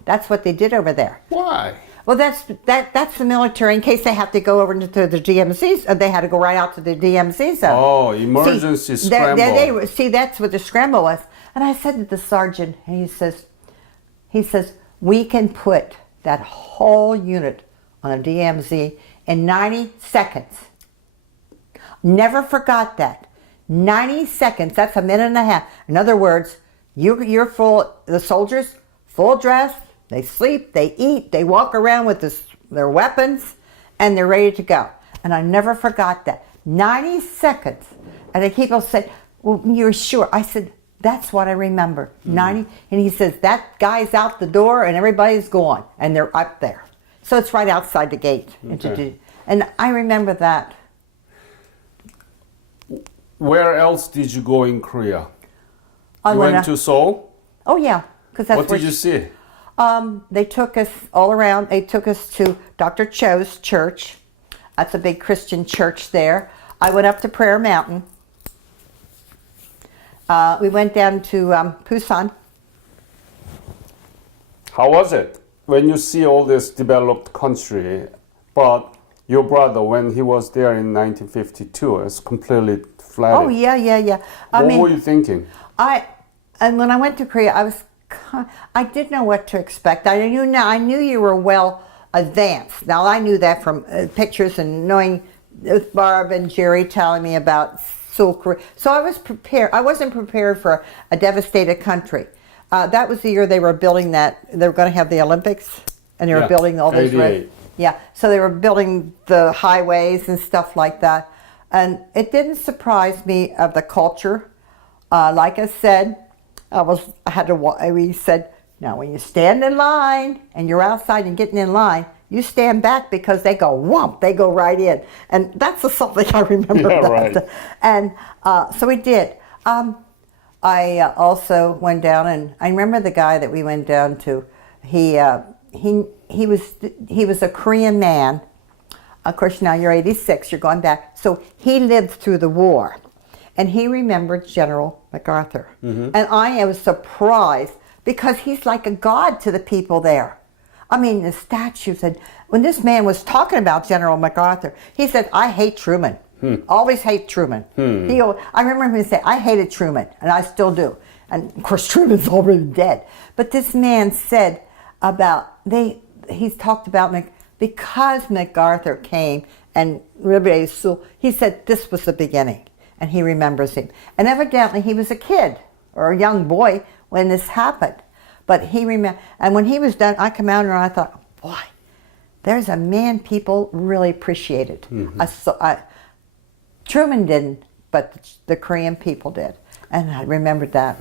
That's what they did over there. Why? Well, that's the military in case they have to go over into the DMZs. They had to go right out to the DMZ zone. Oh, emergency scramble. See, that's what the scramble was. And I said to the sergeant, and he says, we can put that whole unit on a DMZ in 90 seconds. Never forgot that. 90 seconds, that's a minute and a half. In other words, you're full, the soldiers, full dress, they sleep, they eat, they walk around with their weapons, and they're ready to go. And I never forgot that. 90 seconds. And the people said, well, you're sure? I said, that's what I remember. 90. And he says, that guy's out the door and everybody's gone. And they're up there. So it's right outside the gate. Okay. And I remember that. Where else did you go in Korea? You went to Seoul? Oh, yeah. What did you see? They took us all around. They took us to Dr. Cho's church. That's a big Christian church there. I went up to Prayer Mountain. We went down to Busan. How was it when you see all this developed country, but your brother, when he was there in 1952, is completely flooded? Oh, yeah. What were you thinking? And when I went to Korea, I didn't know what to expect. I knew you were well advanced. Now I knew that from pictures and knowing with Barb and Jerry telling me about Seoul, Korea. So I was prepared. I wasn't prepared for a devastated country. That was the year they were building that. They were going to have the Olympics, and they were building all those. So they were building the highways and stuff like that. And it didn't surprise me of the culture. Like I said, we said, now when you stand in line and you're outside and getting in line, you stand back because they go whomp, they go right in. And that's something I remember about right. And so we did. I also went down, and I remember the guy that we went down to. He was a Korean man. Of course, now you're 86, you're going back. So he lived through the war. And he remembered General MacArthur. Mm-hmm. And I was surprised because he's like a god to the people there. I mean, the statues. And when this man was talking about General MacArthur, he said, I hate Truman. Always hate Truman. I remember him saying, I hated Truman, and I still do. And of course, Truman's already dead. But this man said about, he's talked about because MacArthur came and liberated Seoul, he said this was the beginning. And he remembers him. And evidently he was a kid or a young boy when this happened. But he remember, and when he was done, I come out and I thought, boy, there's a man people really appreciated. Truman didn't, but the Korean people did. And I remembered that.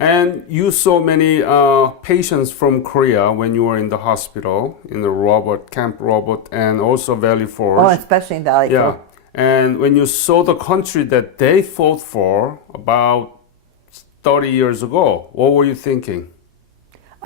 And you saw many patients from Korea when you were in the hospital, in the Camp Robert, and also Valley Forge. Oh, especially in Valley Forge. And when you saw the country that they fought for about 30 years ago, what were you thinking?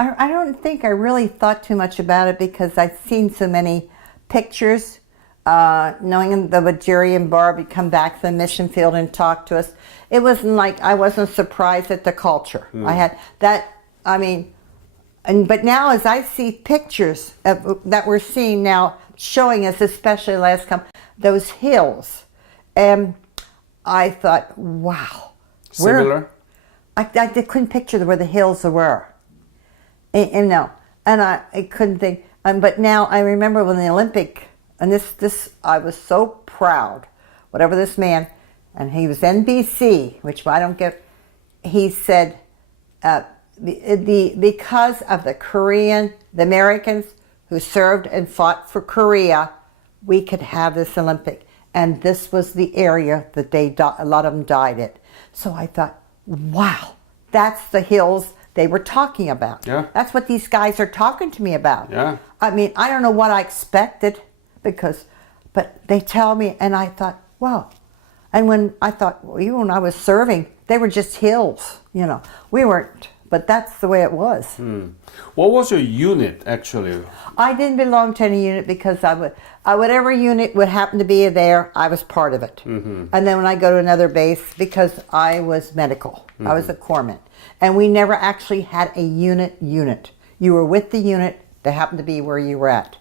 I don't think I really thought too much about it because I'd seen so many pictures, knowing that Jerry and Barb would come back to the mission field and talk to us. It wasn't like I wasn't surprised at the culture. I had that, but now as I see pictures that we're seeing now showing us, especially last time, those hills, and I thought, wow. Similar? I couldn't picture where the hills were. And I couldn't think. But now I remember when the Olympic, and this I was so proud. Whatever this man, and he was NBC, which I don't get. He said, because of the Americans who served and fought for Korea, we could have this Olympic, and this was the area that a lot of them died at. So I thought, wow, that's the hills they were talking about. Yeah. That's what these guys are talking to me about. Yeah. I don't know what I expected but they tell me, and I thought, wow. And when I thought, well, even when I was serving, they were just hills, We weren't, but that's the way it was. What was your unit, actually? I didn't belong to any unit because whatever unit would happen to be there, I was part of it. And then when I go to another base, because I was medical, I was a corpsman. And we never actually had a unit. You were with the unit that happened to be where you were at.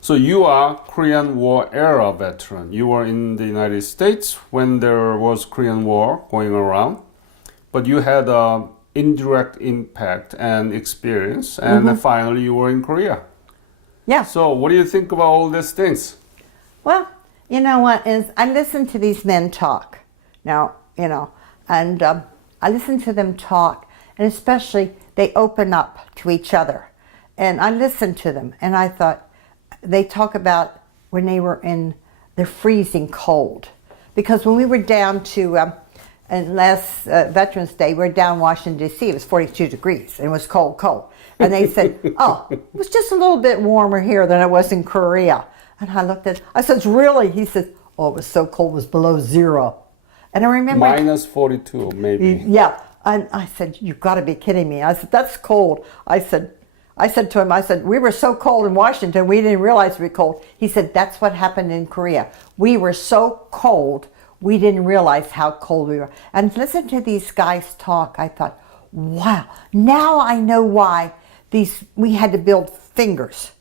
So you are Korean War era veteran. You were in the United States when there was Korean War going around, but you had an indirect impact and experience, and then finally you were in Korea. Yeah. So what do you think about all these things? Well, you know what is, I listen to these men talk now, and I listen to them talk, and especially they open up to each other. And I listened to them, and I thought, they talk about when they were in the freezing cold. Because when we were down to, and last Veterans Day, we were down in Washington, D.C., it was 42 degrees, and it was cold. And they said, oh, it was just a little bit warmer here than it was in Korea. And I looked at, I said, really? He said, oh, it was so cold, it was below zero. And I remember... Minus 42, maybe. Yeah. And I said, you've got to be kidding me. I said, that's cold. I said to him, we were so cold in Washington, we didn't realize we were cold. He said, that's what happened in Korea. We were so cold, we didn't realize how cold we were. And listen to these guys talk. I thought, wow, now I know why we had to build fingers.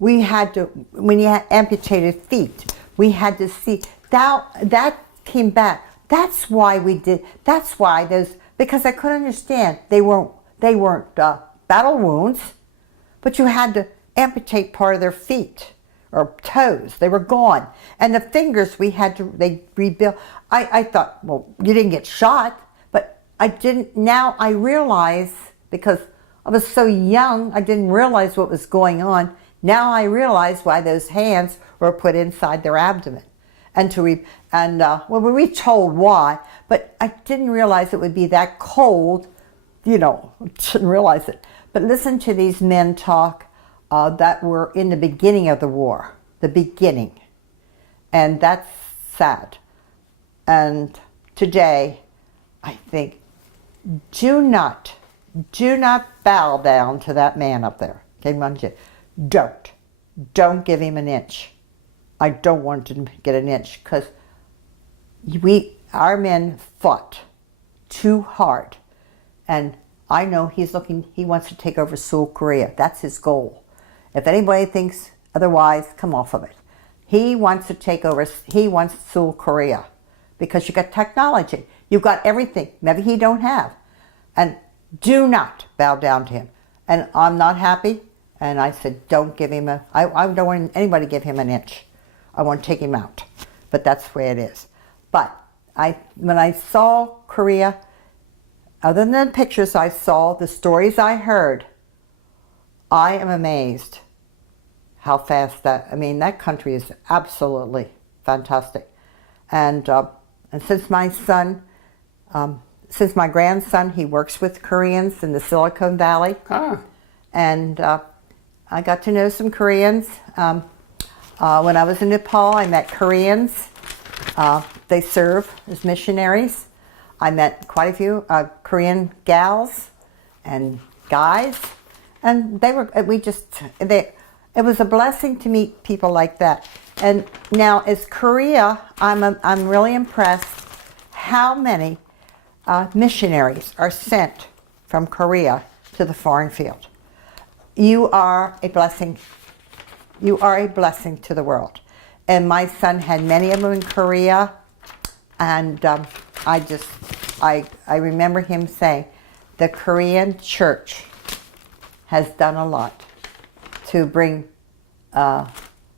We had to, when you had amputated feet, we had to see, that came back. That's why we did, that's why those, because I couldn't understand. They weren't battle wounds, but you had to amputate part of their feet or toes. They were gone. And the fingers they rebuilt. I thought, well, you didn't get shot, but I didn't, now I realize, because I was so young, I didn't realize what was going on. Now I realize why those hands were put inside their abdomen. We were told why, but I didn't realize it would be that cold, didn't realize it. But listen to these men talk that were in the beginning of the war, the beginning. And that's sad. And today, I think, do not bow down to that man up there. Okay, don't give him an inch. I don't want to get an inch, because our men fought too hard. And I know he wants to take over Seoul, Korea. That's his goal. If anybody thinks otherwise, come off of it. He wants to take over, he wants Seoul, Korea, because you got technology. You've got everything. Maybe he don't have. And do not bow down to him. And I'm not happy. And I said, don't give him I don't want anybody to give him an inch. I want to take him out. But that's the way it is. But when I saw Korea, other than the pictures I saw, the stories I heard, I am amazed how fast that country is absolutely fantastic. And since my grandson, he works with Koreans in the Silicon Valley. And I got to know some Koreans. When I was in Nepal, I met Koreans. They serve as missionaries. I met quite a few Korean gals and guys, and it was a blessing to meet people like that. And now, as Korea, I'm really impressed how many missionaries are sent from Korea to the foreign field. You are a blessing. You are a blessing to the world. And my son had many of them in Korea, and I remember him saying, the Korean church has done a lot to bring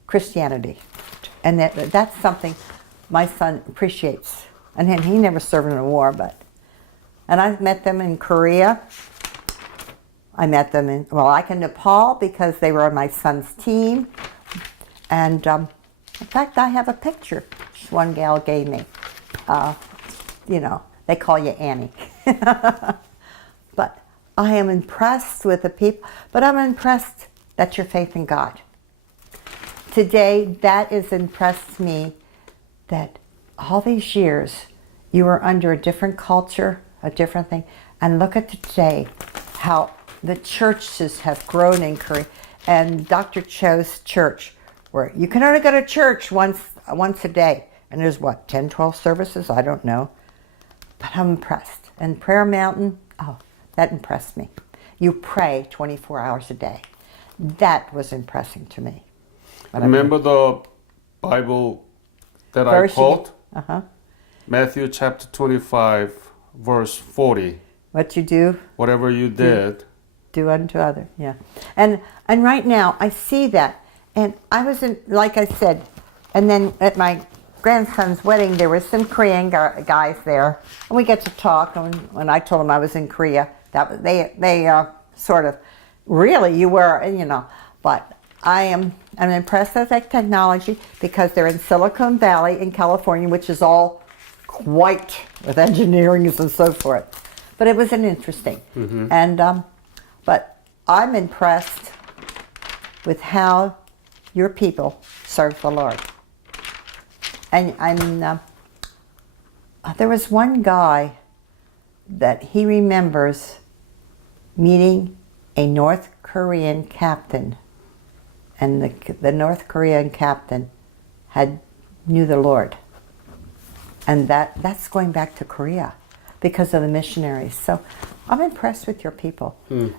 Christianity. And that's something my son appreciates. And he never served in a war, and I've met them in Korea. I met them in Nepal because they were on my son's team. And in fact, I have a picture one gal gave me. They call you Annie. But I am impressed with the people, but I'm impressed that's your faith in God. Today, that has impressed me that all these years you were under a different culture, a different thing, and look at today how the churches have grown in Korea. And Dr. Cho's church, where you can only go to church once a day, and there's 10, 12 services? I don't know. But I'm impressed. And Prayer Mountain, that impressed me. You pray 24 hours a day. That was impressing to me. Remember the Bible that I quote? Matthew chapter 25, verse 40. What you do? Whatever you did. Do unto others, yeah. And right now, I see that. And I was like I said, and then at my grandson's wedding, there were some Korean guys there. And we get to talk. And when I told them I was in Korea, they sort of, really, you were, But I'm impressed with that technology because they're in Silicon Valley in California, which is all white with engineering and so forth. But it was interesting. Mm-hmm. And but I'm impressed with how your people serve the Lord. And there was one guy that he remembers meeting a North Korean captain, and the North Korean captain knew the Lord. And that's going back to Korea because of the missionaries. So I'm impressed with your people.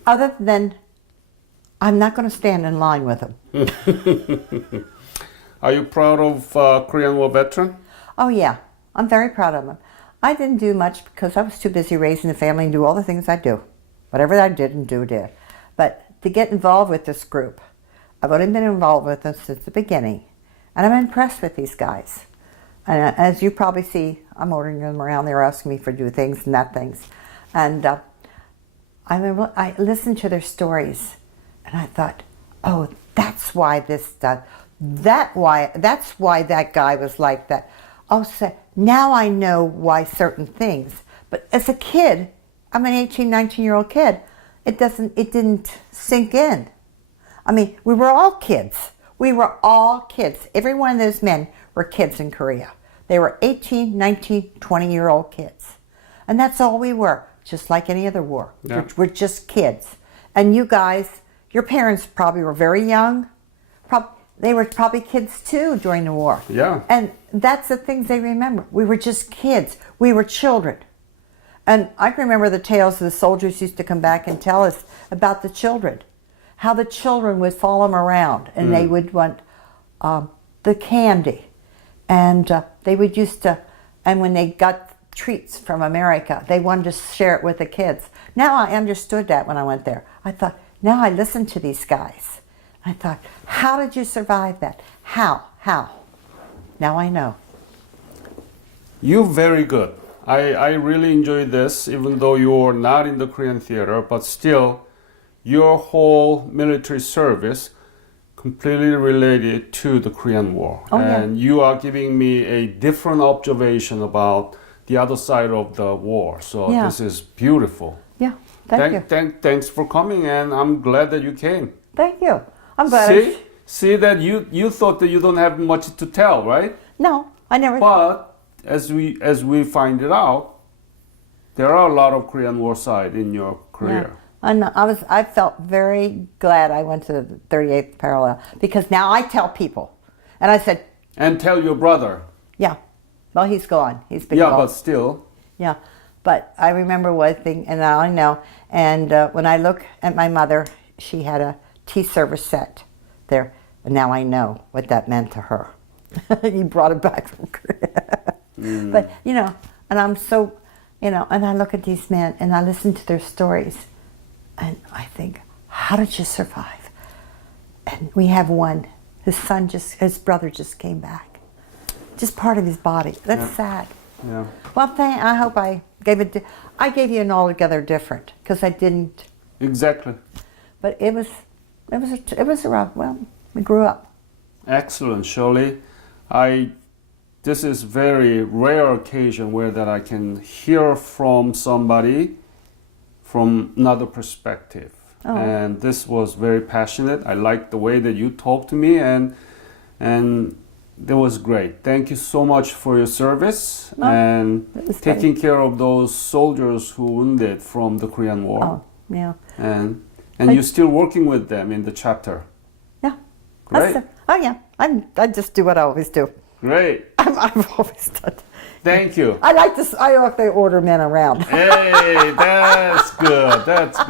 Other than, I'm not going to stand in line with them. Are you proud of Korean War veteran? Oh yeah, I'm very proud of them. I didn't do much because I was too busy raising the family and do all the things I do. Whatever I did. But to get involved with this group, I've only been involved with them since the beginning. And I'm impressed with these guys. And as you probably see, I'm ordering them around. They're asking me for do things and not things. And I listened to their stories, and I thought, oh, that's why this stuff. That's why that guy was like that. Oh, so now I know why certain things. But as a kid, I'm an 18, 19-year-old kid. It didn't sink in. I mean, we were all kids. Every one of those men were kids in Korea. They were 18, 19, 20-year-old kids. And that's all we were, just like any other war. Yeah. We're just kids. And you guys, your parents probably were very young. They were probably kids too during the war. Yeah. And that's the things they remember. We were just kids. We were children. And I can remember the tales of the soldiers used to come back and tell us about the children. How the children would follow them around and they would want the candy. And they would and when they got treats from America, they wanted to share it with the kids. Now I understood that when I went there. I thought, now I listen to these guys. I thought, how did you survive that? How? Now I know. You're very good. I really enjoyed this, even though you're not in the Korean theater, but still, your whole military service completely related to the Korean War. Oh, yeah. And you are giving me a different observation about the other side of the war. So Yeah. this is beautiful. Yeah, thank you. Thanks for coming, and I'm glad that you came. Thank you. I'm glad. See that you thought that you don't have much to tell, right? No, I never. But as we find it out, there are a lot of Korean War side in your career. Yeah. And I felt very glad I went to the 38th parallel, because now I tell people, and I said, And tell your brother. yeah, well, he's gone. He's been Yeah, gone. but still. Yeah, but I remember one thing, and now I know. And when I look at my mother, she had a tea service set there, and now I know what that meant to her. He brought it back from Korea. But, you know, and I'm so, you know, and I look at these men, and I listen to their stories, and I think, how did you survive? And we have one, his brother just came back. Just part of his body. That's sad. Yeah. Well, I hope I gave it. I gave you an altogether different, because I didn't. Exactly. But it was a rough. Well, we grew up. Excellent, Shirley. This is very rare occasion where that I can hear from somebody from another perspective. Oh. And this was very passionate. I liked the way that you talked to me, and that was great. Thank you so much for your service and it was taking care of those soldiers who wounded from the Korean War. Oh, yeah. And you're still working with them in the chapter. Yeah. Great. Oh, yeah. I just do what I always do. Great. I've always done. Thank you. I like to order men around. Hey, that's good. That's good.